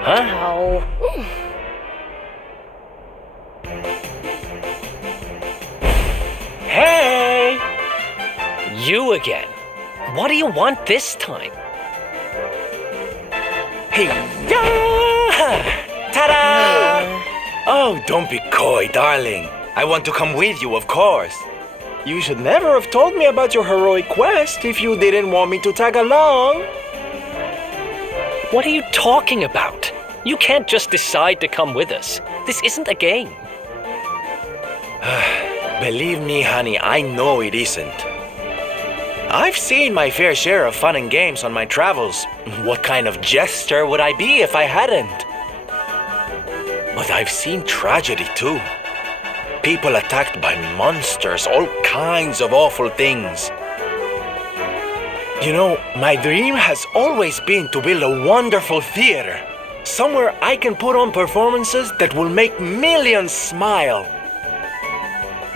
Huh? Oh. Hey! You again. What do you want this time? Hey, yeah! Ta-da! Oh, don't be coy, darling. I want to come with you, of course. You should never have told me about your heroic quest if you didn't want me to tag along. What are you talking about? You can't just decide to come with us. This isn't a game. Believe me, honey, I know it isn't. I've seen my fair share of fun and games on my travels. What kind of jester would I be if I hadn't? But I've seen tragedy too. People attacked by monsters, all kinds of awful things. You know, my dream has always been to build a wonderful theater. Somewhere I can put on performances that will make millions smile.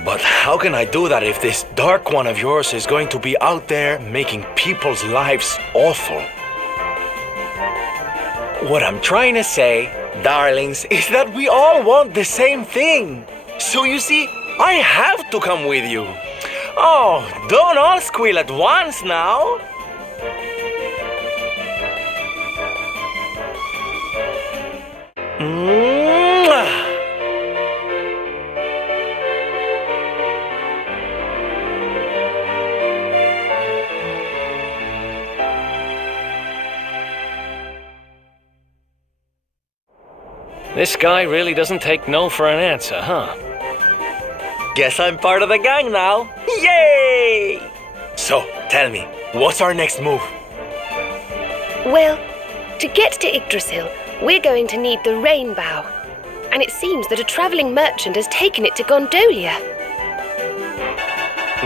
But how can I do that if this dark one of yours is going to be out there making people's lives awful? What I'm trying to say, darlings, is that we all want the same thing. So you see, I have to come with you. Oh, don't all squeal at once now. Mwah. This guy really doesn't take no for an answer, huh? Guess I'm part of the gang now. Yay! So, tell me, what's our next move? Well, to get to Yggdrasil, we're going to need the Rainbough. And it seems that a traveling merchant has taken it to Gondolia.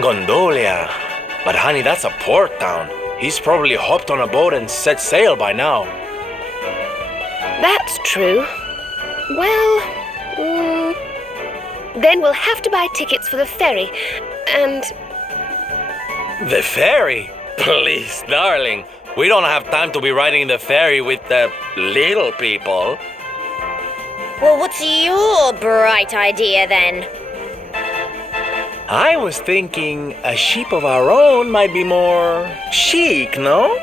Gondolia. But honey, that's a port town. He's probably hopped on a boat and set sail by now. That's true. Well, then we'll have to buy tickets for the ferry, and... The ferry? Please, darling. We don't have time to be riding the ferry with the little people. Well, what's your bright idea then? I was thinking a ship of our own might be more chic, no?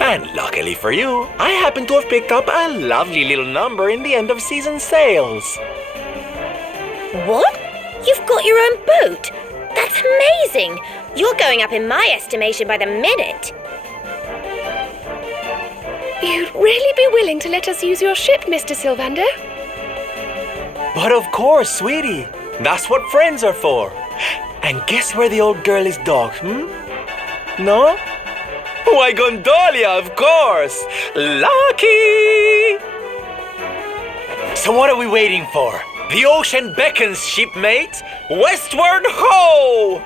And luckily for you, I happen to have picked up a lovely little number in the end of season sales. What? You've got your own boat? That's amazing! You're going up in my estimation by the minute. You'd really be willing to let us use your ship, Mr. Sylvander? But of course, sweetie. That's what friends are for. And guess where the old girl is docked, No? Why, Gondolia, of course! Lucky! So what are we waiting for? The ocean beckons, shipmate! Westward ho!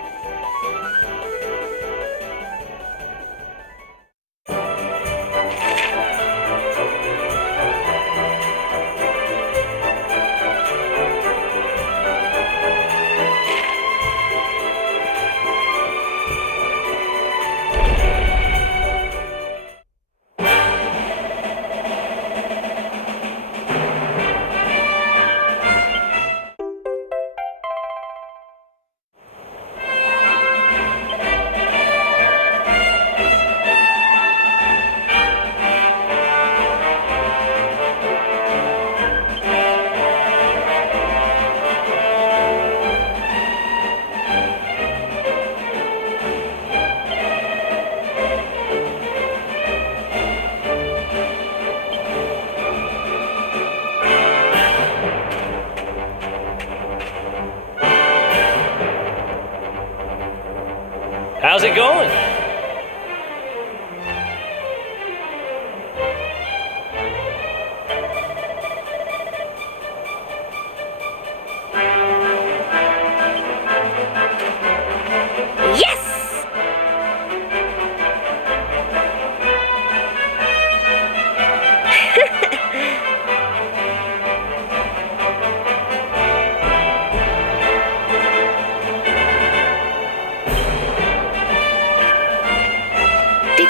How's it going? Yes!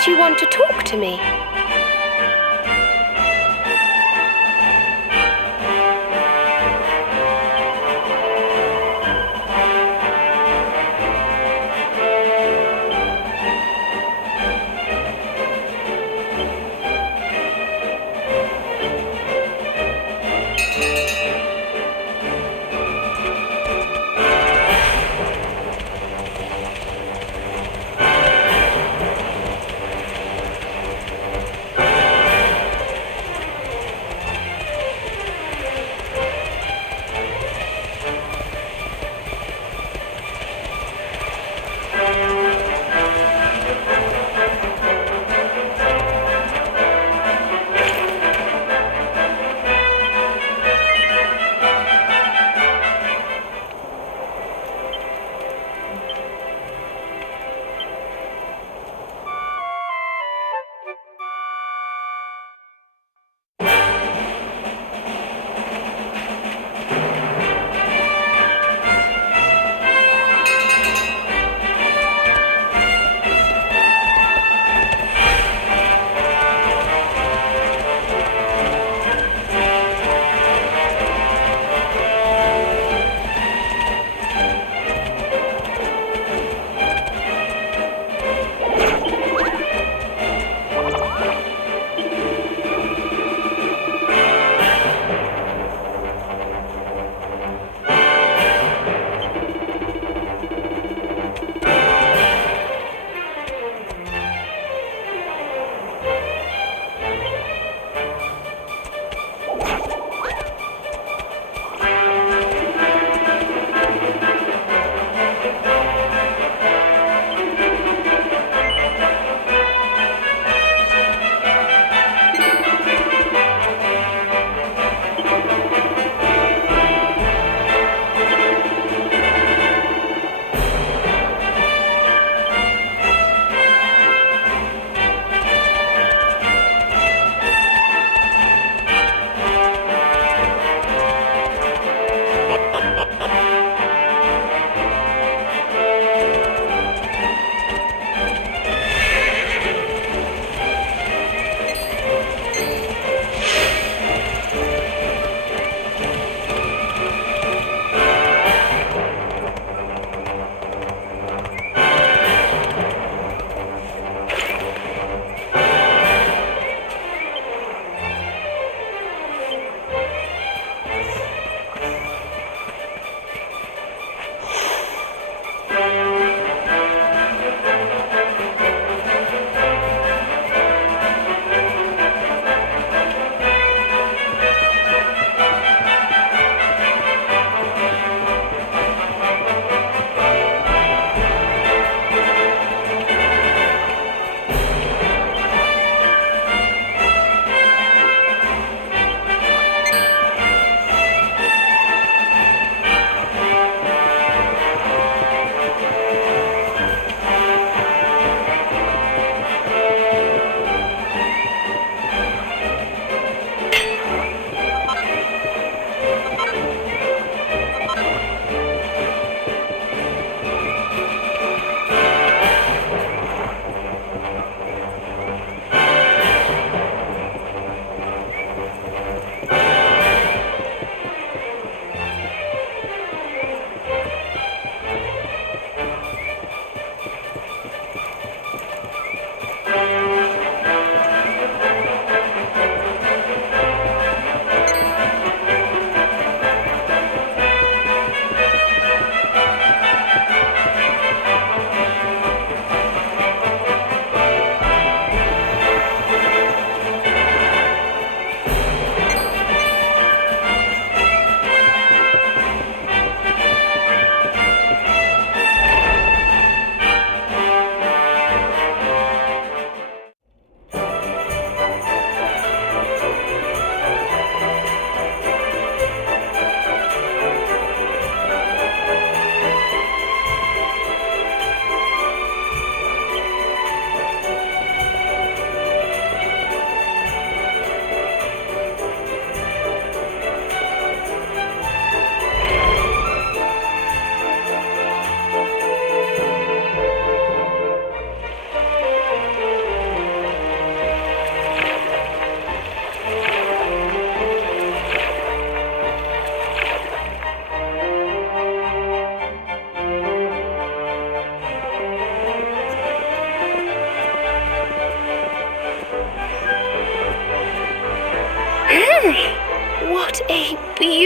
did you want to talk to me?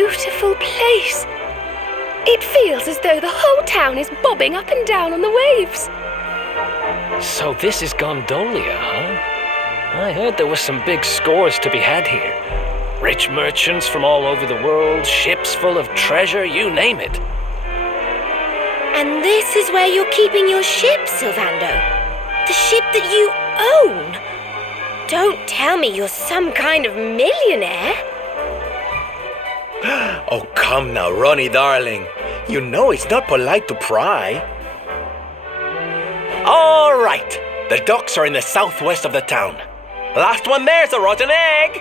beautiful place. It feels as though the whole town is bobbing up and down on the waves. So this is Gondolia, huh? I heard there were some big scores to be had here. Rich merchants from all over the world, ships full of treasure, you name it. And this is where you're keeping your ship, Sylvando? The ship that you own? Don't tell me you're some kind of millionaire. Oh, come now, Ronnie, darling. You know it's not polite to pry. All right. The docks are in the southwest of the town. Last one there's a rotten egg.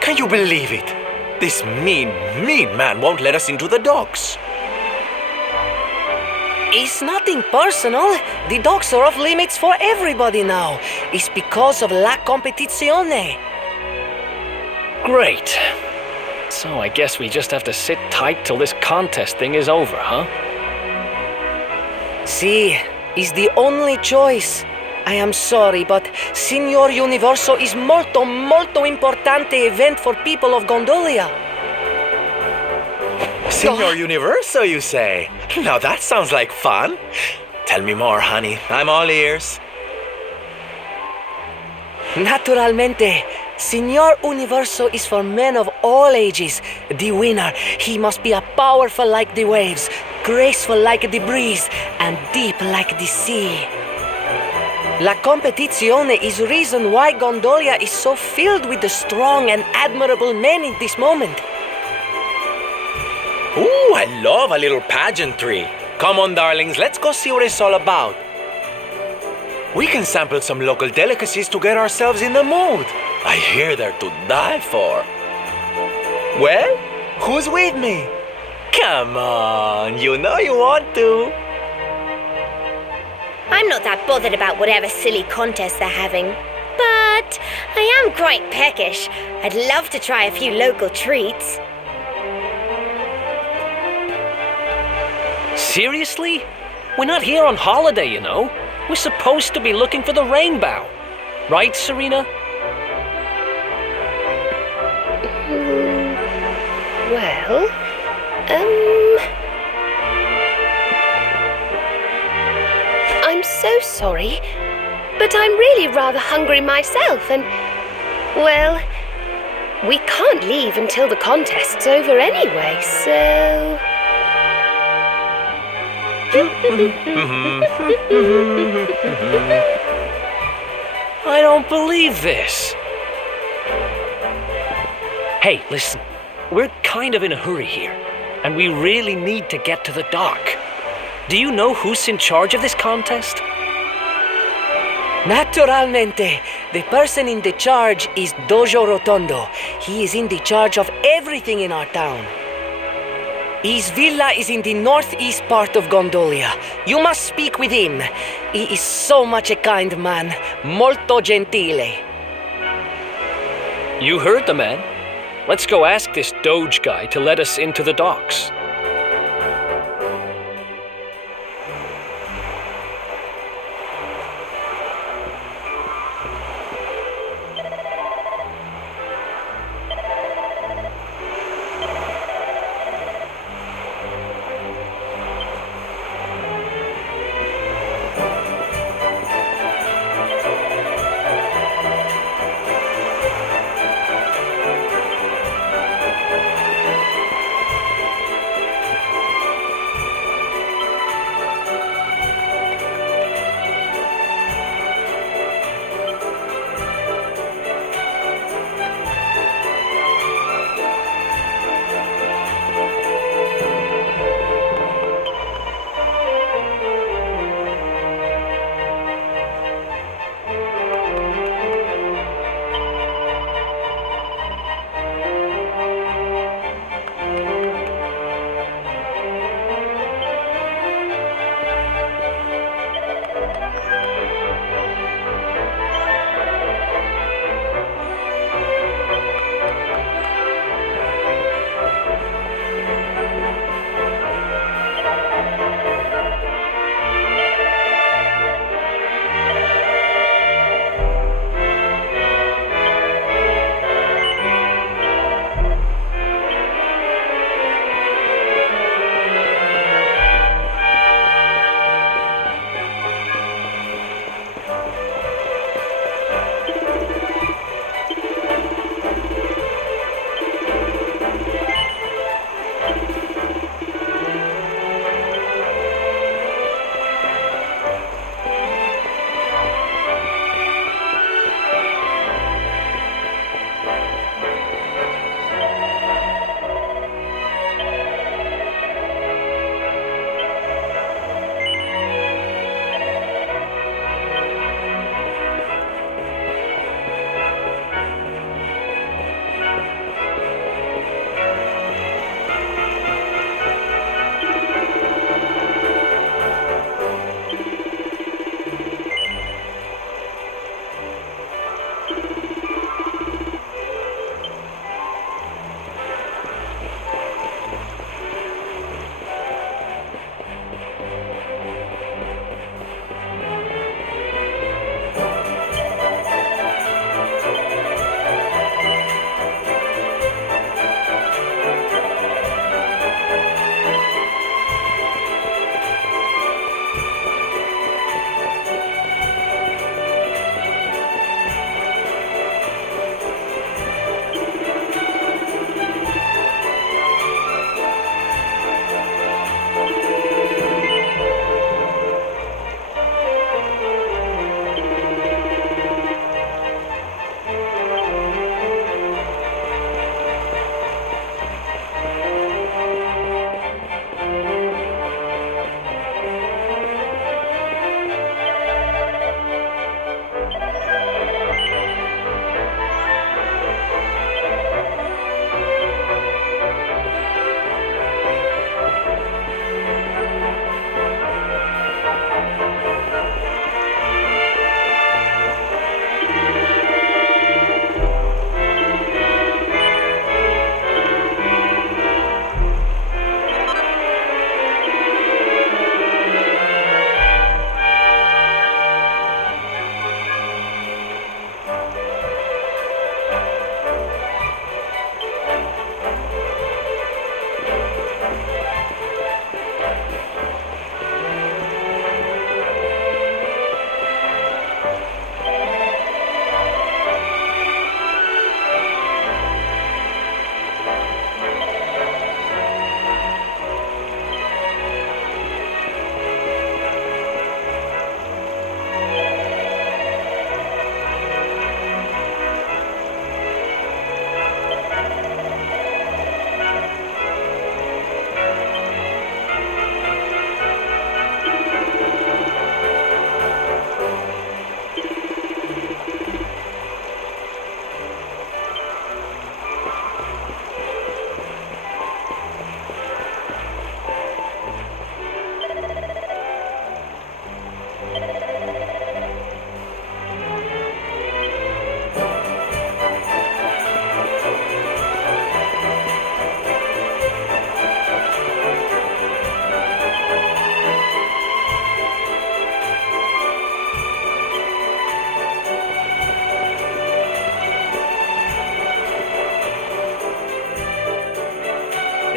Can you believe it? This mean man won't let us into the docks. It's nothing personal. The docks are off limits for everybody now. It's because of la competizione. Great. So I guess we just have to sit tight till this contest thing is over, huh? See, it's the only choice. I am sorry, but Signor Universo is molto importante event for people of Gondolia. Signor Universo, you say? Now that sounds like fun. Tell me more, honey. I'm all ears. Naturalmente, Signor Universo is for men of all ages. The winner, he must be powerful like the waves, graceful like the breeze, and deep like the sea. La competizione is reason why Gondolia is so filled with the strong and admirable men in this moment. Ooh, I love a little pageantry. Come on, darlings, let's go see what it's all about. We can sample some local delicacies to get ourselves in the mood. I hear they're to die for. Well, who's with me? Come on, you know you want to. I'm not that bothered about whatever silly contest they're having. But I am quite peckish. I'd love to try a few local treats. Seriously? We're not here on holiday, you know. We're supposed to be looking for the Rainbough. Right, Serena? Well, I'm so sorry, but I'm really rather hungry myself and, well, we can't leave until the contest's over anyway, so... I don't believe this. Hey, listen. We're kind of in a hurry here, and we really need to get to the dock. Do you know who's in charge of this contest? Naturalmente. The person in the charge is Dojo Rotondo. He is in the charge of everything in our town. His villa is in the northeast part of Gondolia. You must speak with him. He is so much a kind man. Molto gentile. You heard the man. Let's go ask this Doge guy to let us into the docks.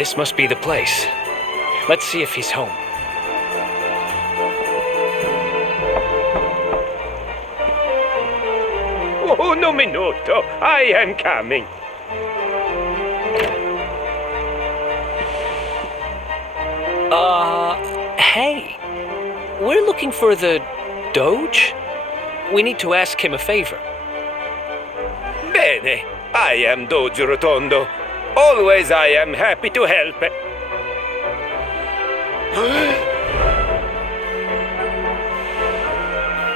This must be the place. Let's see if he's home. Un minuto, I am coming. Hey. We're looking for the Doge? We need to ask him a favor. Bene, I am Doge Rotondo. Always I am happy to help.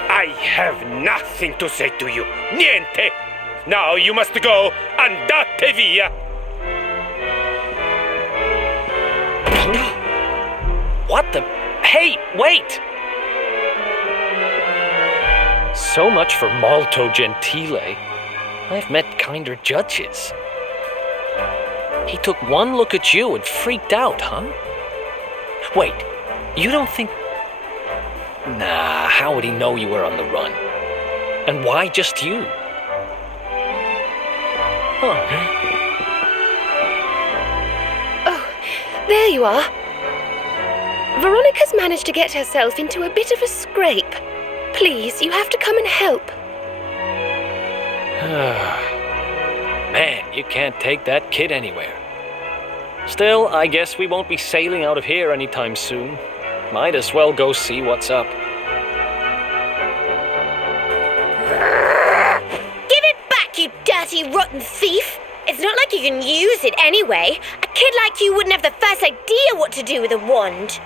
I have nothing to say to you. Niente. Now you must go. Andate via. What the? Hey, wait! So much for Molto Gentile. I've met kinder judges. He took one look at you and freaked out, huh? Wait, you don't think... Nah, how would he know you were on the run? And why just you? Huh. Oh, there you are. Veronica's managed to get herself into a bit of a scrape. Please, you have to come and help. Man, you can't take that kid anywhere. Still, I guess we won't be sailing out of here anytime soon. Might as well go see what's up. Give it back, you dirty, rotten thief! It's not like you can use it anyway. A kid like you wouldn't have the first idea what to do with a wand.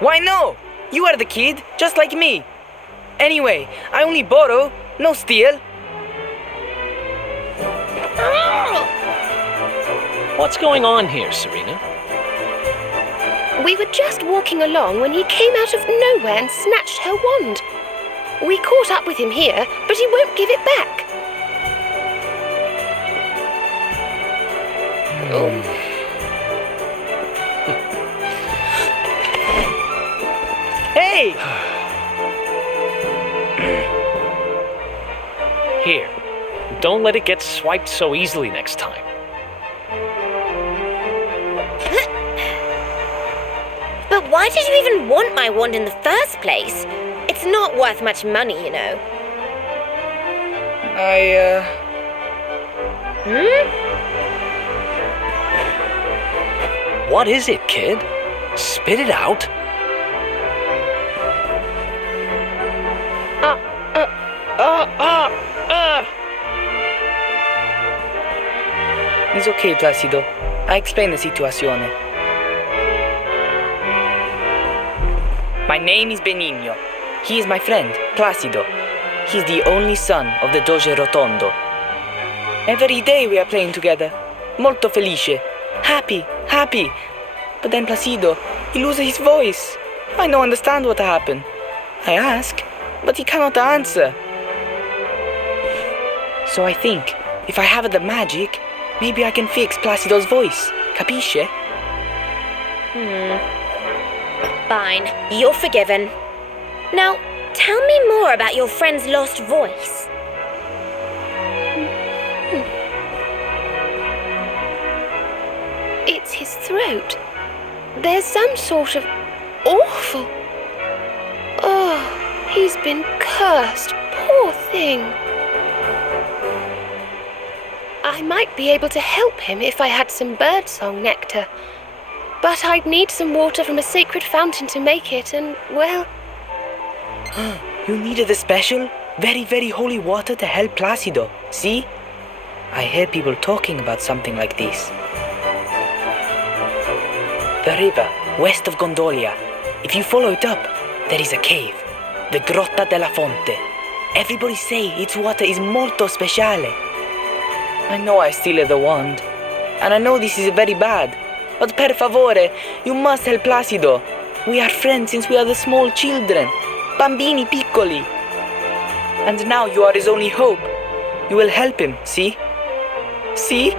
Why no? You are the kid, just like me. Anyway, I only borrow, no steal. What's going on here, Serena? We were just walking along when he came out of nowhere and snatched her wand. We caught up with him here, but he won't give it back. Hey! Here, don't let it get swiped so easily next time. But why did you even want my wand in the first place? It's not worth much money, you know. What is it, kid? Spit it out. It's okay, Placido. I explain the situation. My name is Benigno. He is my friend, Placido. He's the only son of the Doge Rotondo. Every day we are playing together. Molto felice. Happy. But then Placido, he loses his voice. I don't understand what happened. I ask, but he cannot answer. So I think, if I have the magic, maybe I can fix Placido's voice. Capisce? Fine, you're forgiven. Now, tell me more about your friend's lost voice. It's his throat. There's some sort of awful... Oh, he's been cursed. Poor thing. I might be able to help him if I had some birdsong nectar. But I'd need some water from a sacred fountain to make it, and, well... You needed a special, very, very holy water to help Placido, see? I hear people talking about something like this. The river, west of Gondolia. If you follow it up, there is a cave, the Grotta della Fonte. Everybody say its water is molto speciale. I know I still have the wand, and I know this is very bad, but per favore, you must help Placido. We are friends since we are the small children, bambini piccoli. And now you are his only hope. You will help him, see? See?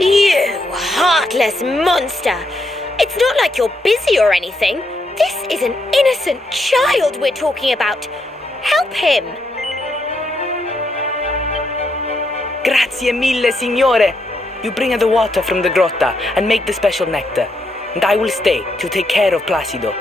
You heartless monster! It's not like you're busy or anything. This is an innocent child we're talking about. Help him! Grazie mille, signore. You bring the water from the grotta and make the special nectar, and I will stay to take care of Placido.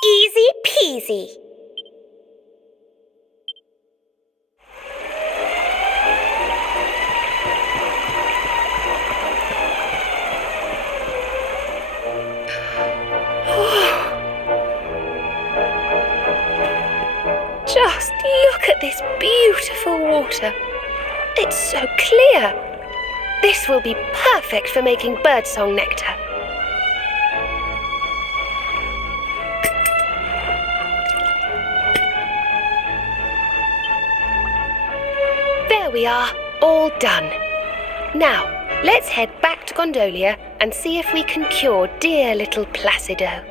Easy peasy. Just look at this beautiful water. It's so clear. This will be perfect for making birdsong nectar. There we are, all done. Now, let's head back to Gondolia and see if we can cure dear little Placido.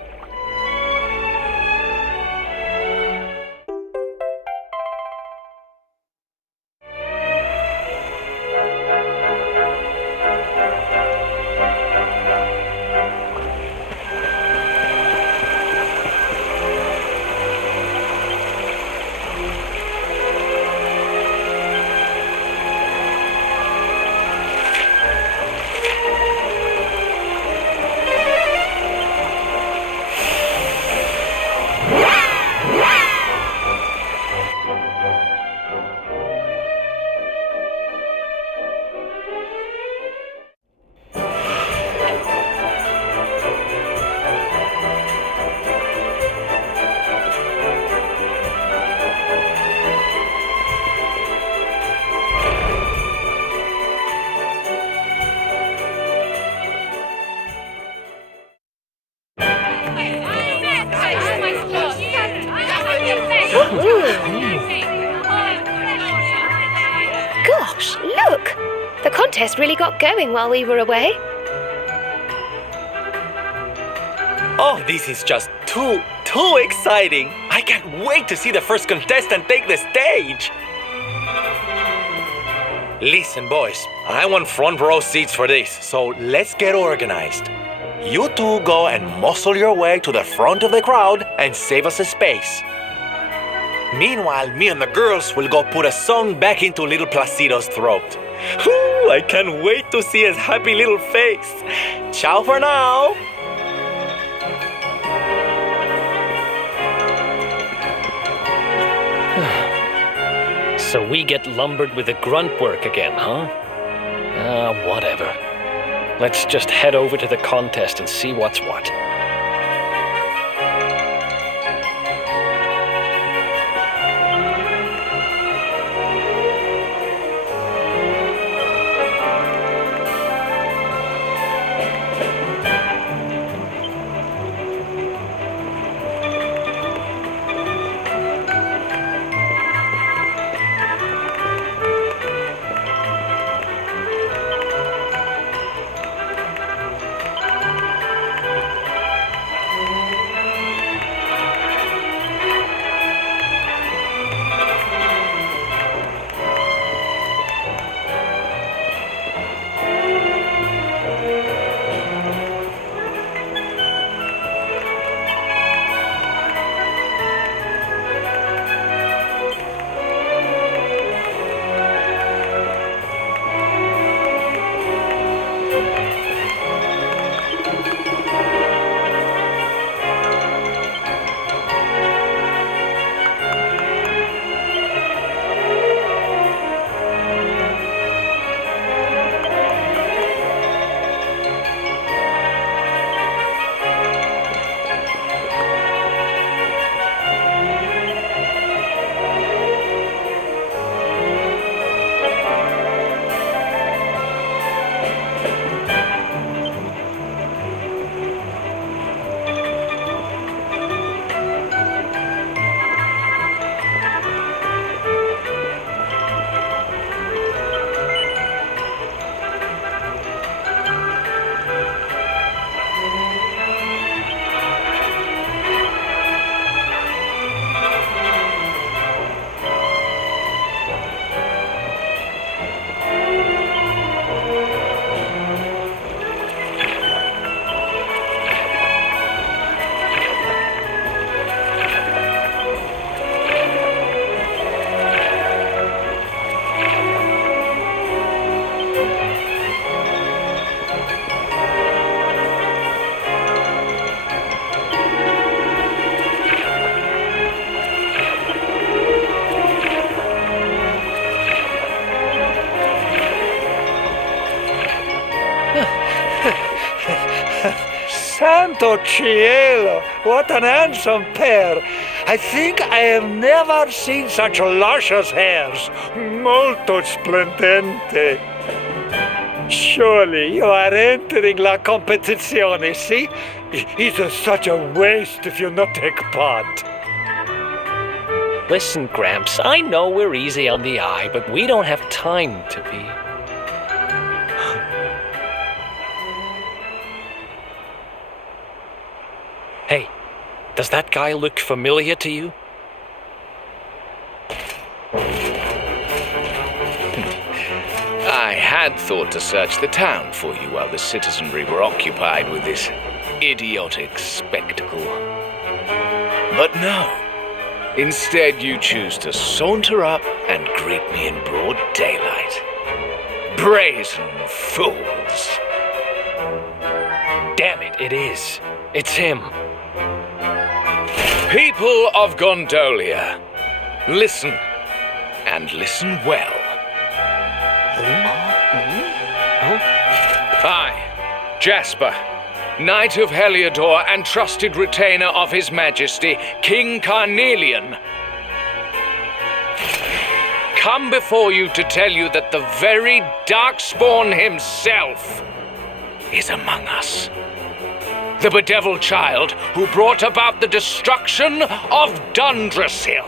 Gosh, look! The contest really got going while we were away. Oh, this is just too exciting. I can't wait to see the first contestant take the stage. Listen, boys, I want front row seats for this, so let's get organized. You two go and muscle your way to the front of the crowd and save us a space. Meanwhile, me and the girls will go put a song back into little Placido's throat. Whew, I can't wait to see his happy little face. Ciao for now. So we get lumbered with the grunt work again, huh? Whatever. Let's just head over to the contest and see what's what. Santo cielo! What an handsome pair! I think I have never seen such luscious hairs. Molto splendente. Surely you are entering la competizione, see? It's such a waste if you not take part. Listen, Gramps, I know we're easy on the eye, but we don't have time to be. Hey, does that guy look familiar to you? I had thought to search the town for you while the citizenry were occupied with this idiotic spectacle. But no. Instead, you choose to saunter up and greet me in broad daylight. Brazen fools. Damn it, it is. It's him. People of Gondolia, listen, and listen well. I, Jasper, Knight of Heliodor and trusted retainer of His Majesty, King Carnelian, come before you to tell you that the very Darkspawn himself is among us. The bedeviled child who brought about the destruction of Dundrasil.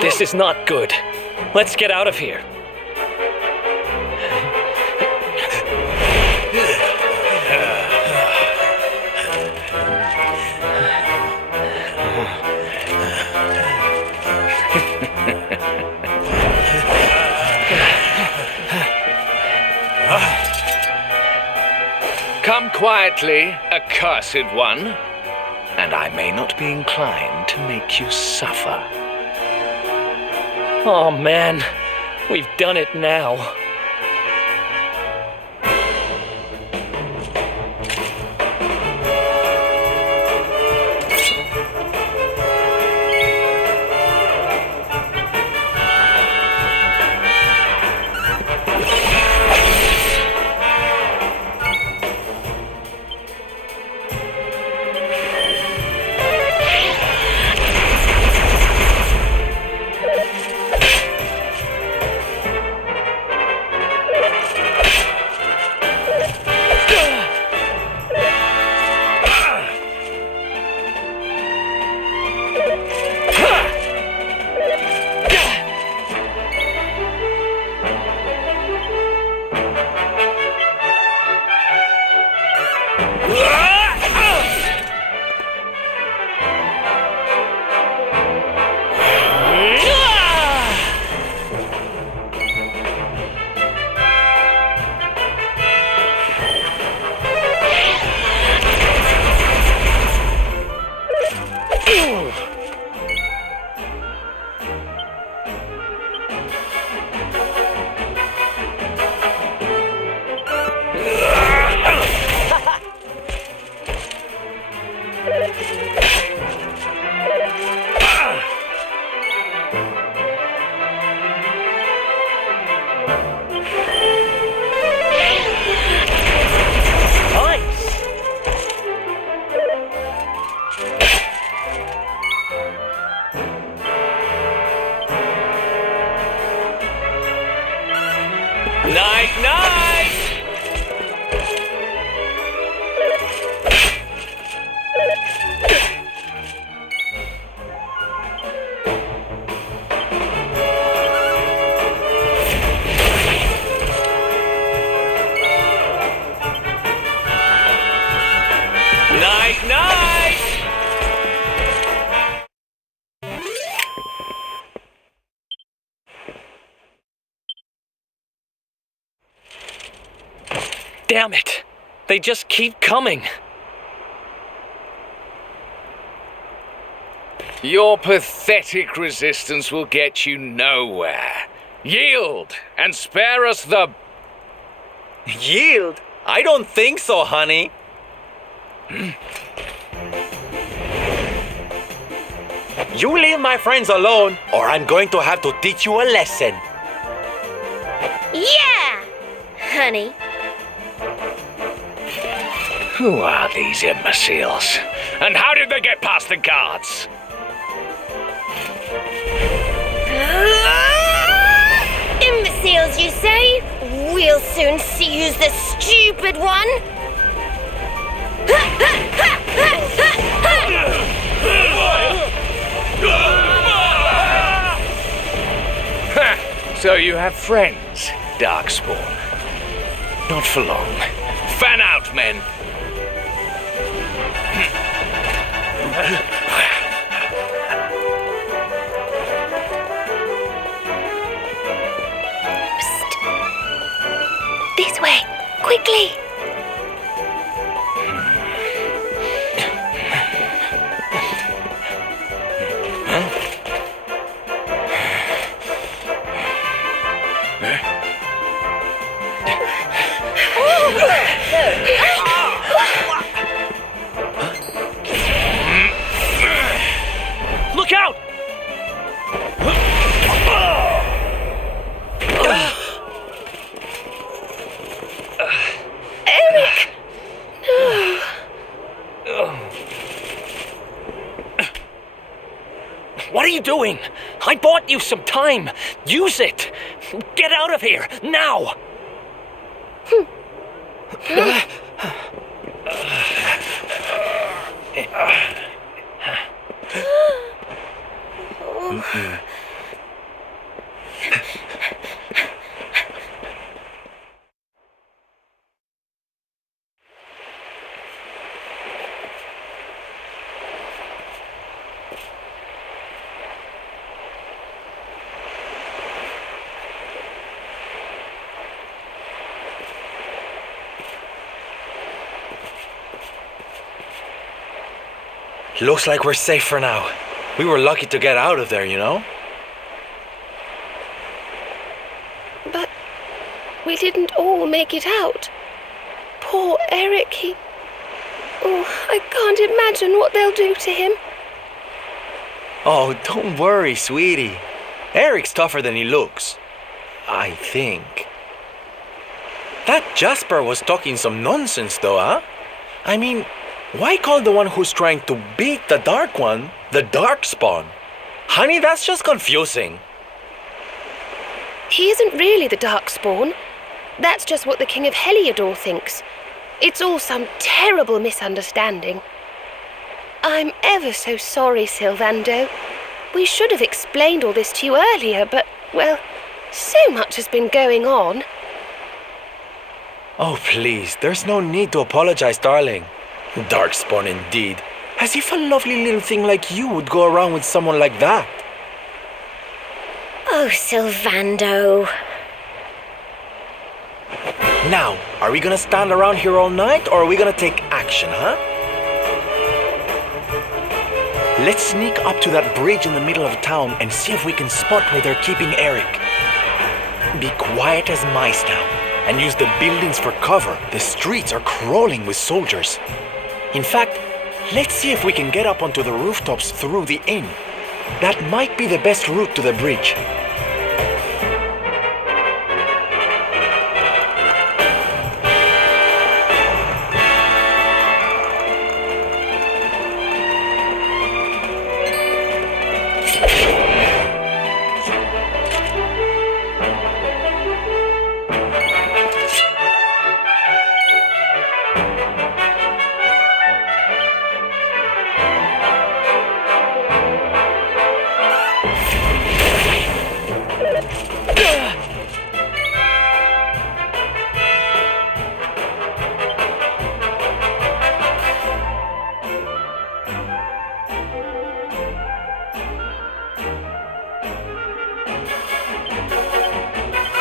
This is not good. Let's get out of here. Come quietly, accursed one, and I may not be inclined to make you suffer. Oh man, we've done it now. Night, night! Night, night! Damn it! They just keep coming. Your pathetic resistance will get you nowhere. Yield and spare us the... Yield? I don't think so, honey. You leave my friends alone, or I'm going to have to teach you a lesson. Yeah, honey. Who are these imbeciles? And how did they get past the guards? Imbeciles, you say? We'll soon see who's the stupid one. So you have friends, Darkspawn. Not for long. Fan out, men! This way, quickly! Look out! Eric! What are you doing? I bought you some time. Use it. Get out of here, now! Looks like we're safe for now. We were lucky to get out of there, you know? But we didn't all make it out. Poor Eric, Oh, I can't imagine what they'll do to him. Oh, don't worry, sweetie. Eric's tougher than he looks. I think. That Jasper was talking some nonsense though, huh? I mean, why call the one who's trying to beat the Dark One the Darkspawn? Honey, that's just confusing. He isn't really the Darkspawn. That's just what the King of Heliodor thinks. It's all some terrible misunderstanding. I'm ever so sorry, Sylvando. We should have explained all this to you earlier, but, well, so much has been going on. Oh, please, there's no need to apologize, darling. Darkspawn indeed. As if a lovely little thing like you would go around with someone like that. Oh, Sylvando. Now, are we gonna stand around here all night, or are we gonna take action, huh? Let's sneak up to that bridge in the middle of town and see if we can spot where they're keeping Eric. Be quiet as mice now, and use the buildings for cover. The streets are crawling with soldiers. In fact, let's see if we can get up onto the rooftops through the inn. That might be the best route to the bridge.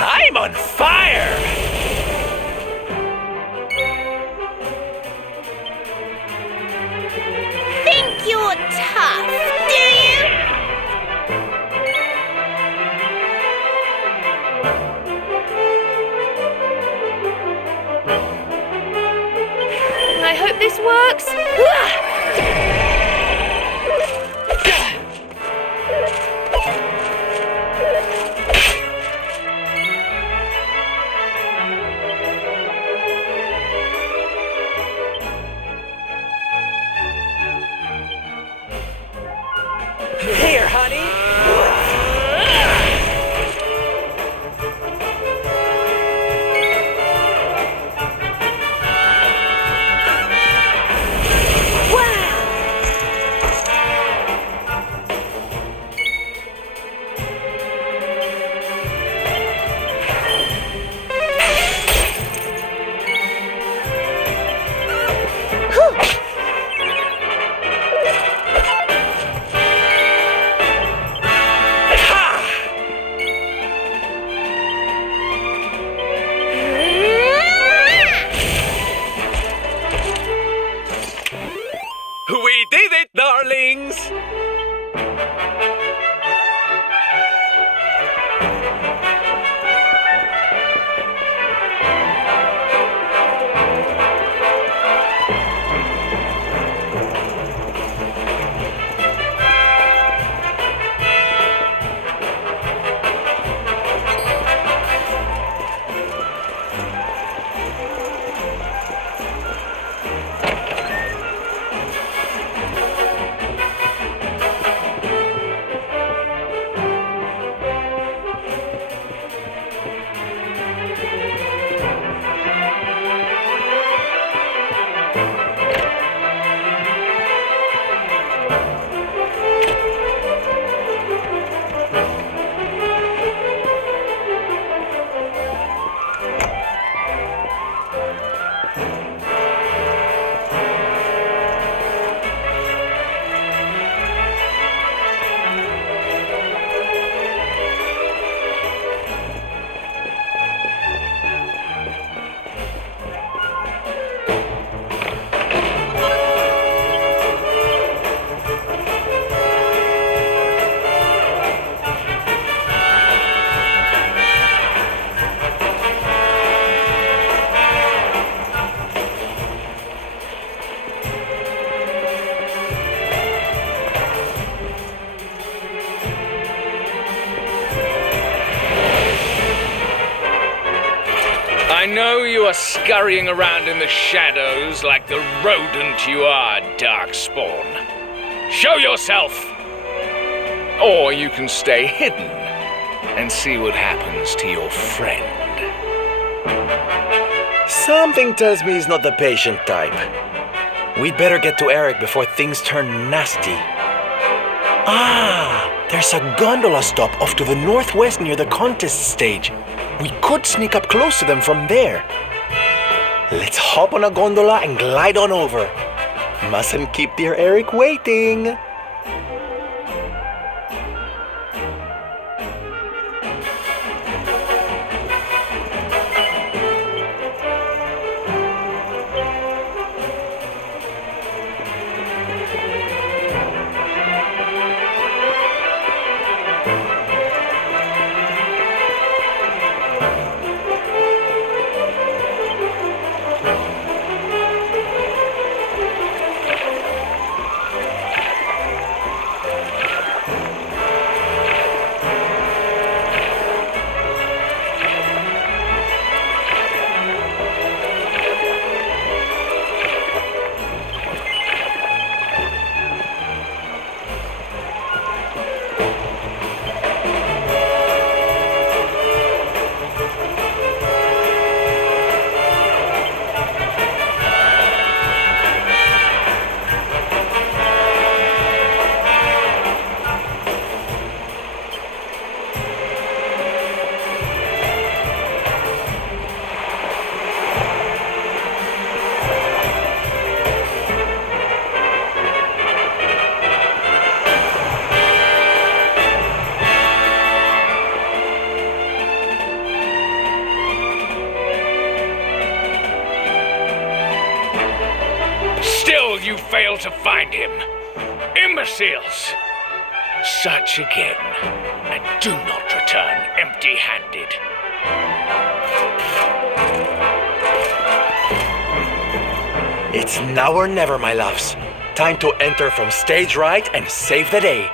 I'm on fire! Think you're tough, do you? I hope this works. know you are scurrying around in the shadows like the rodent you are, Darkspawn. Show yourself! Or you can stay hidden and see what happens to your friend. Something tells me he's not the patient type. We'd better get to Eric before things turn nasty. Ah, there's a gondola stop off to the northwest near the contest stage. We could sneak up close to them from there. Let's hop on a gondola and glide on over. Mustn't keep dear Eric waiting. Still you fail to find him. Imbeciles! Search again, and do not return empty-handed. It's now or never, my loves. Time to enter from stage right and save the day.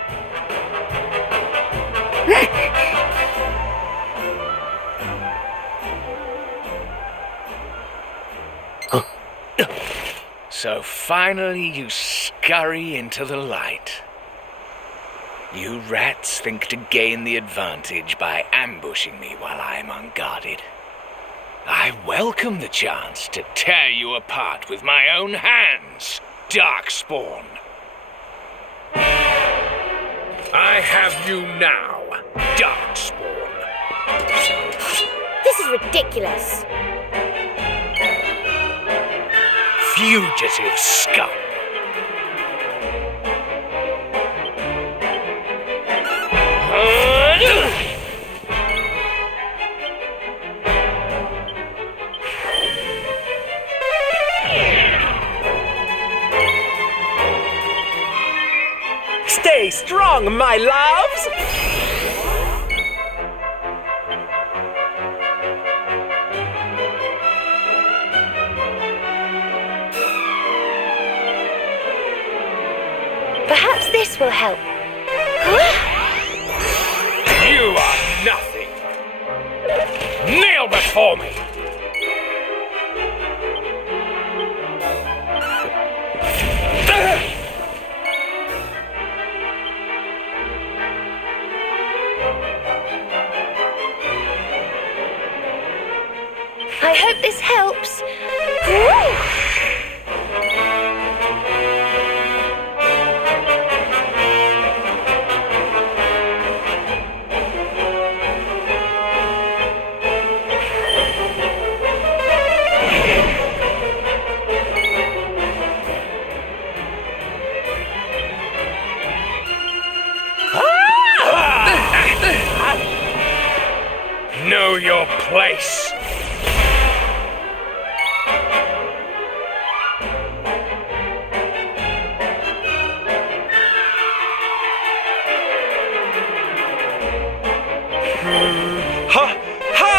So finally you scurry into the light. You rats think to gain the advantage by ambushing me while I'm unguarded. I welcome the chance to tear you apart with my own hands, Darkspawn. I have you now, Darkspawn. This is ridiculous. Fugitive scum. Stay strong, my loves! Perhaps this will help. You are nothing. Kneel before me. I hope this helps. Know your place. Ha! Ha!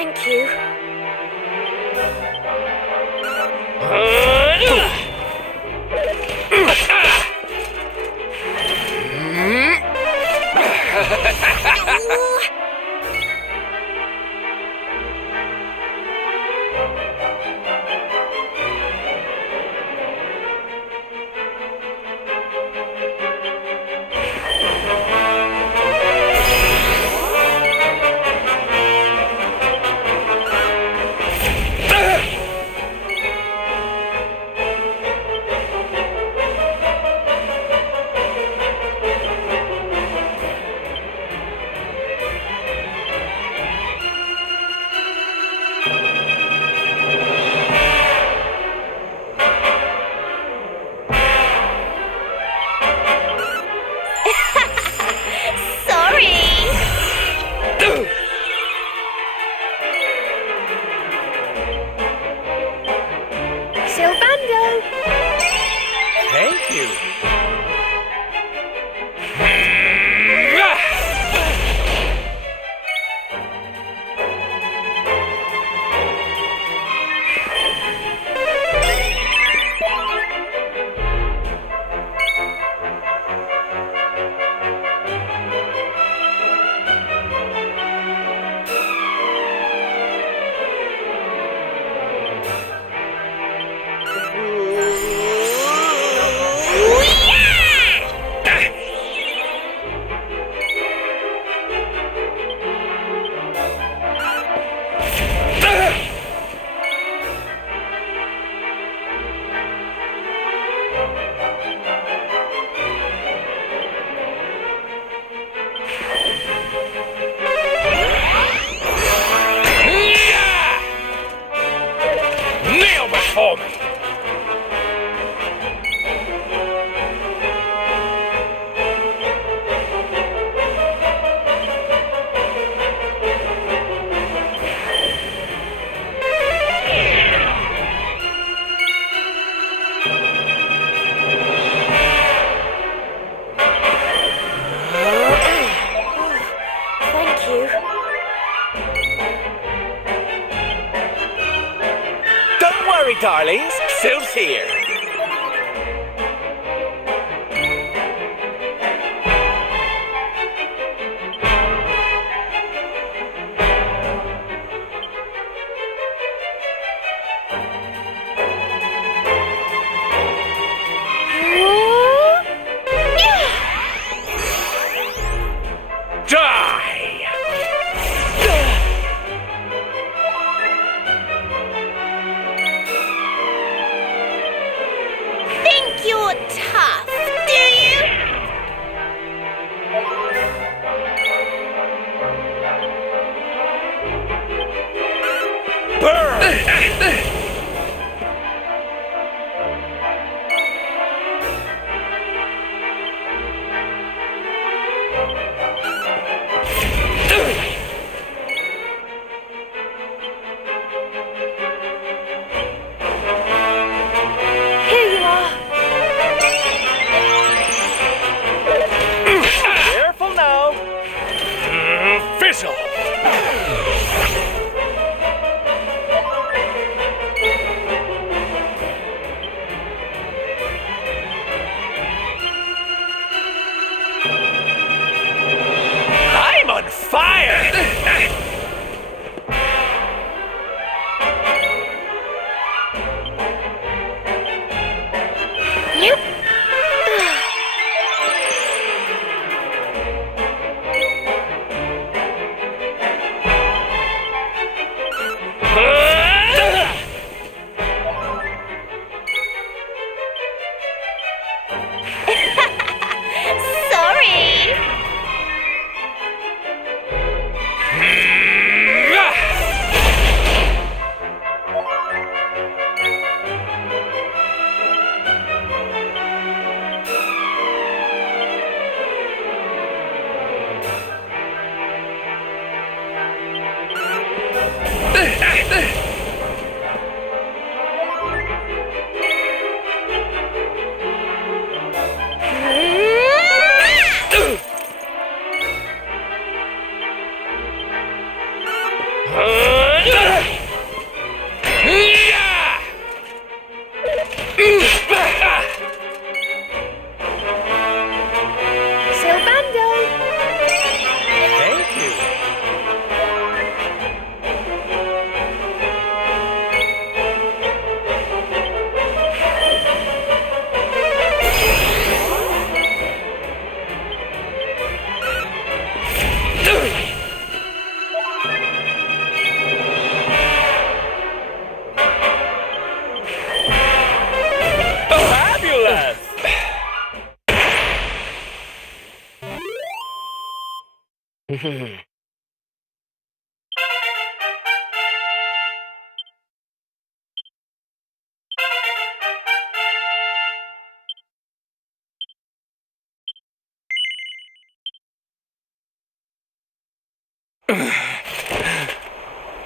Thank you. Thank you. For me. Thank you. Don't worry, darlings. Sylph's here. You're tough, do you? Fizzle! I'm on fire! Sorry. Huh?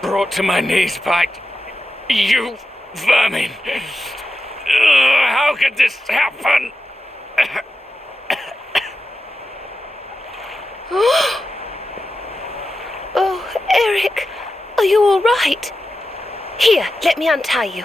Brought to my knees by you vermin. How could this happen? Oh, Eric, are you all right? Here, let me untie you.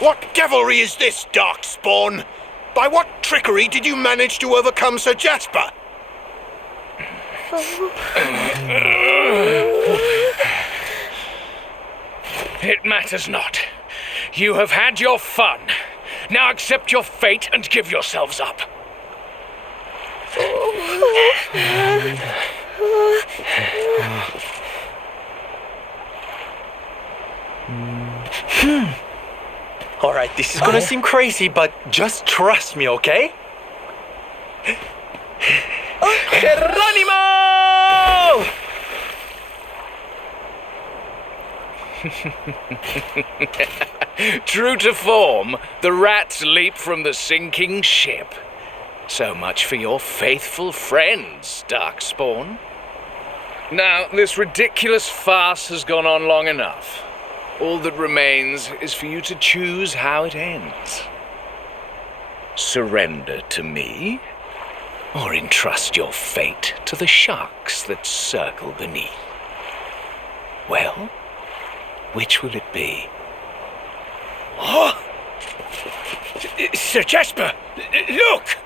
What devilry is this, Darkspawn? By what trickery did you manage to overcome Sir Jasper? It matters not. You have had your fun. Now accept your fate and give yourselves up. Alright, this is gonna seem crazy, but just trust me, okay? Geronimo! True to form, the rats leap from the sinking ship. So much for your faithful friends, Darkspawn. Now, this ridiculous farce has gone on long enough. All that remains is for you to choose how it ends. Surrender to me, or entrust your fate to the sharks that circle beneath. Well, which will it be? Oh! Sir Jasper, look!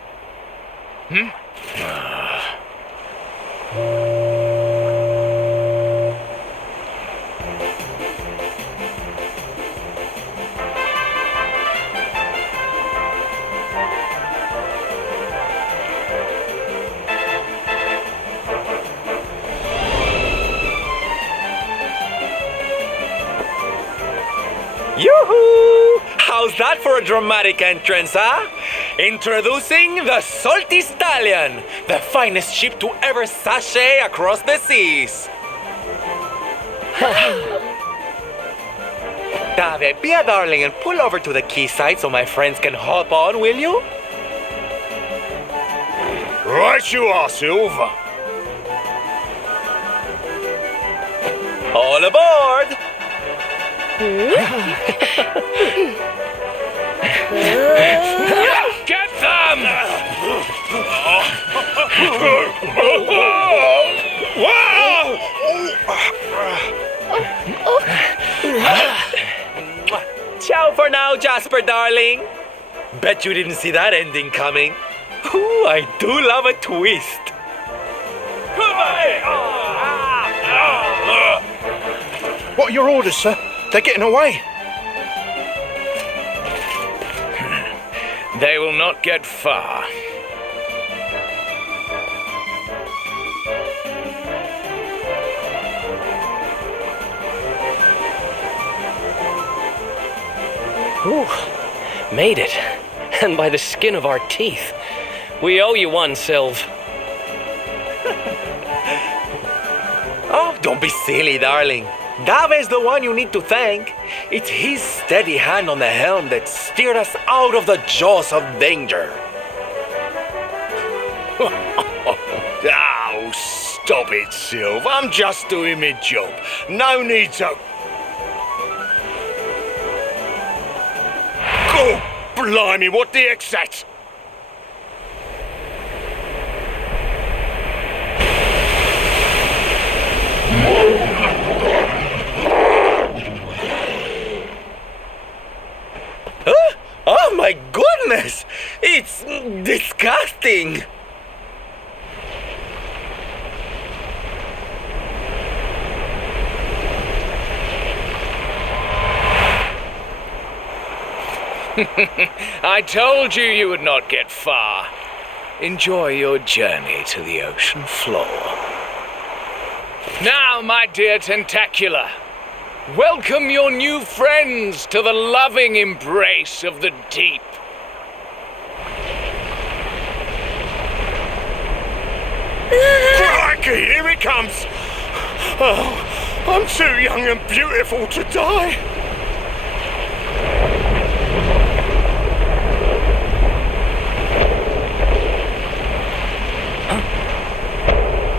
Yoo-hoo! How's that for a dramatic entrance, huh? Introducing the Salty Stallion, the finest ship to ever sashay across the seas. Dave, be a darling and pull over to the quayside so my friends can hop on, will you? Right you are, Silver. All aboard! Get them! Ciao for now, Jasper, darling. Bet you didn't see that ending coming. Ooh, I do love a twist. What are your orders, sir? They're getting away. They will not get far. Ooh, made it. And by the skin of our teeth. We owe you one, Sylv. Oh, don't be silly, darling. Dave's the one you need to thank. It's his steady hand on the helm that steered us out of the jaws of danger. Oh, stop it, Sylv. I'm just doing my job. No need to... Oh, blimey, what the heck's that? Huh? Oh my goodness! It's disgusting! I told you would not get far. Enjoy your journey to the ocean floor. Now, my dear Tentacular, welcome your new friends to the loving embrace of the deep. Crikey, here it comes! Oh, I'm too young and beautiful to die.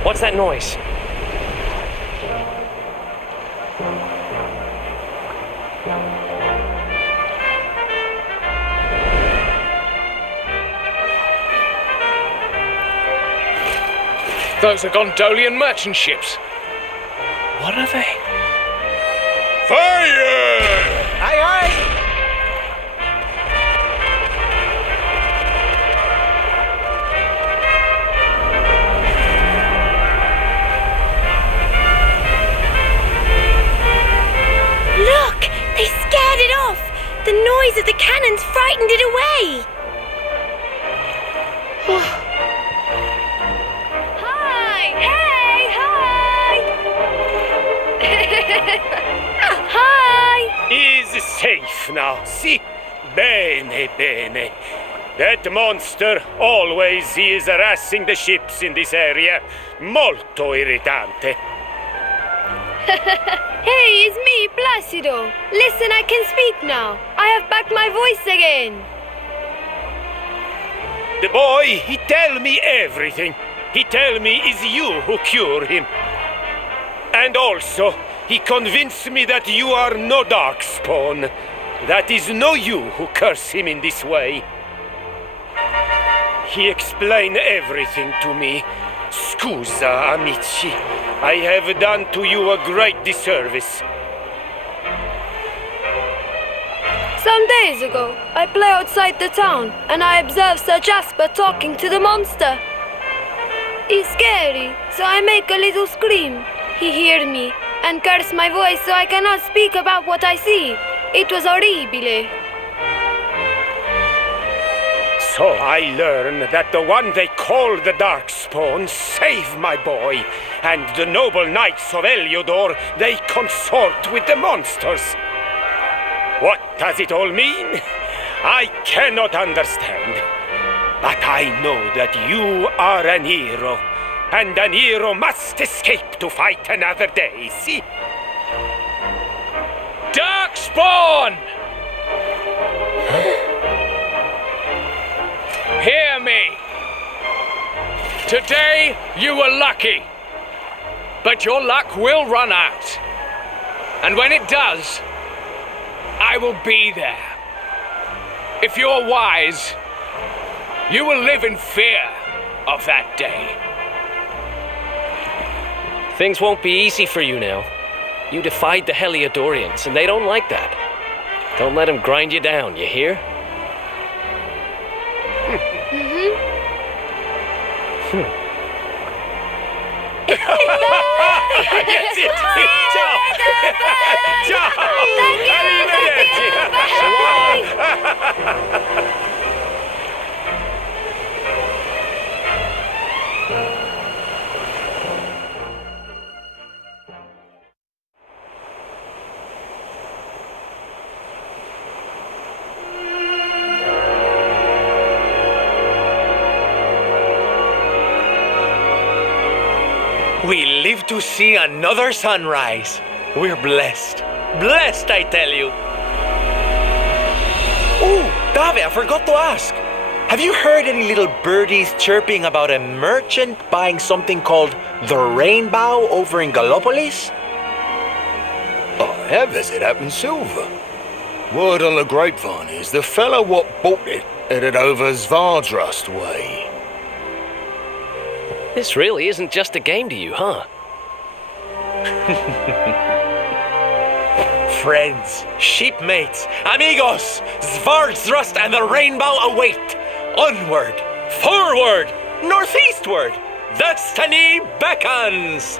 What's that noise? Those are Gondolian merchant ships. What are they? Fire! Aye, aye! Look! They scared it off! The noise of the cannons frightened it away! Hi! Hey! Hi! Hi! Is safe now. See? Bene, bene. That monster always is harassing the ships in this area. Molto irritante. Hey, it's me, Placido. Listen, I can speak now. I have back my voice again. The boy, he tell me everything. He tell me it's you who cure him. And also, he convinced me that you are no darkspawn. That is no you who curse him in this way. He explained everything to me. Scusa, amici. I have done to you a great disservice. Some days ago, I play outside the town and I observe Sir Jasper talking to the monster. It's scary, so I make a little scream. He hears me and curse my voice so I cannot speak about what I see. It was horribile. So I learn that the one they call the Darkspawn saved my boy, and the noble knights of Heliodor, they consort with the monsters. What does it all mean? I cannot understand. But I know that you are an hero, and an hero must escape to fight another day, see? Darkspawn! Hear me. Today you were lucky, but your luck will run out. And when it does, I will be there. If you're wise, you will live in fear of that day. Things won't be easy for you now. You defied the Heliodorians, and they don't like that. Don't let them grind you down, you hear? That's it! Ciao! Ciao! Arrivederci! We live to see another sunrise. We're blessed. Blessed, I tell you. Oh, Dave, I forgot to ask. Have you heard any little birdies chirping about a merchant buying something called the Rainbough over in Gallopolis? I have as it happens silver. Word on the grapevine is the fellow what bought it headed over Svardrust way. This really isn't just a game to you, huh? Friends, shipmates, amigos, Svardrust and the Rainbow await. Onward, forward, northeastward. Destiny beckons.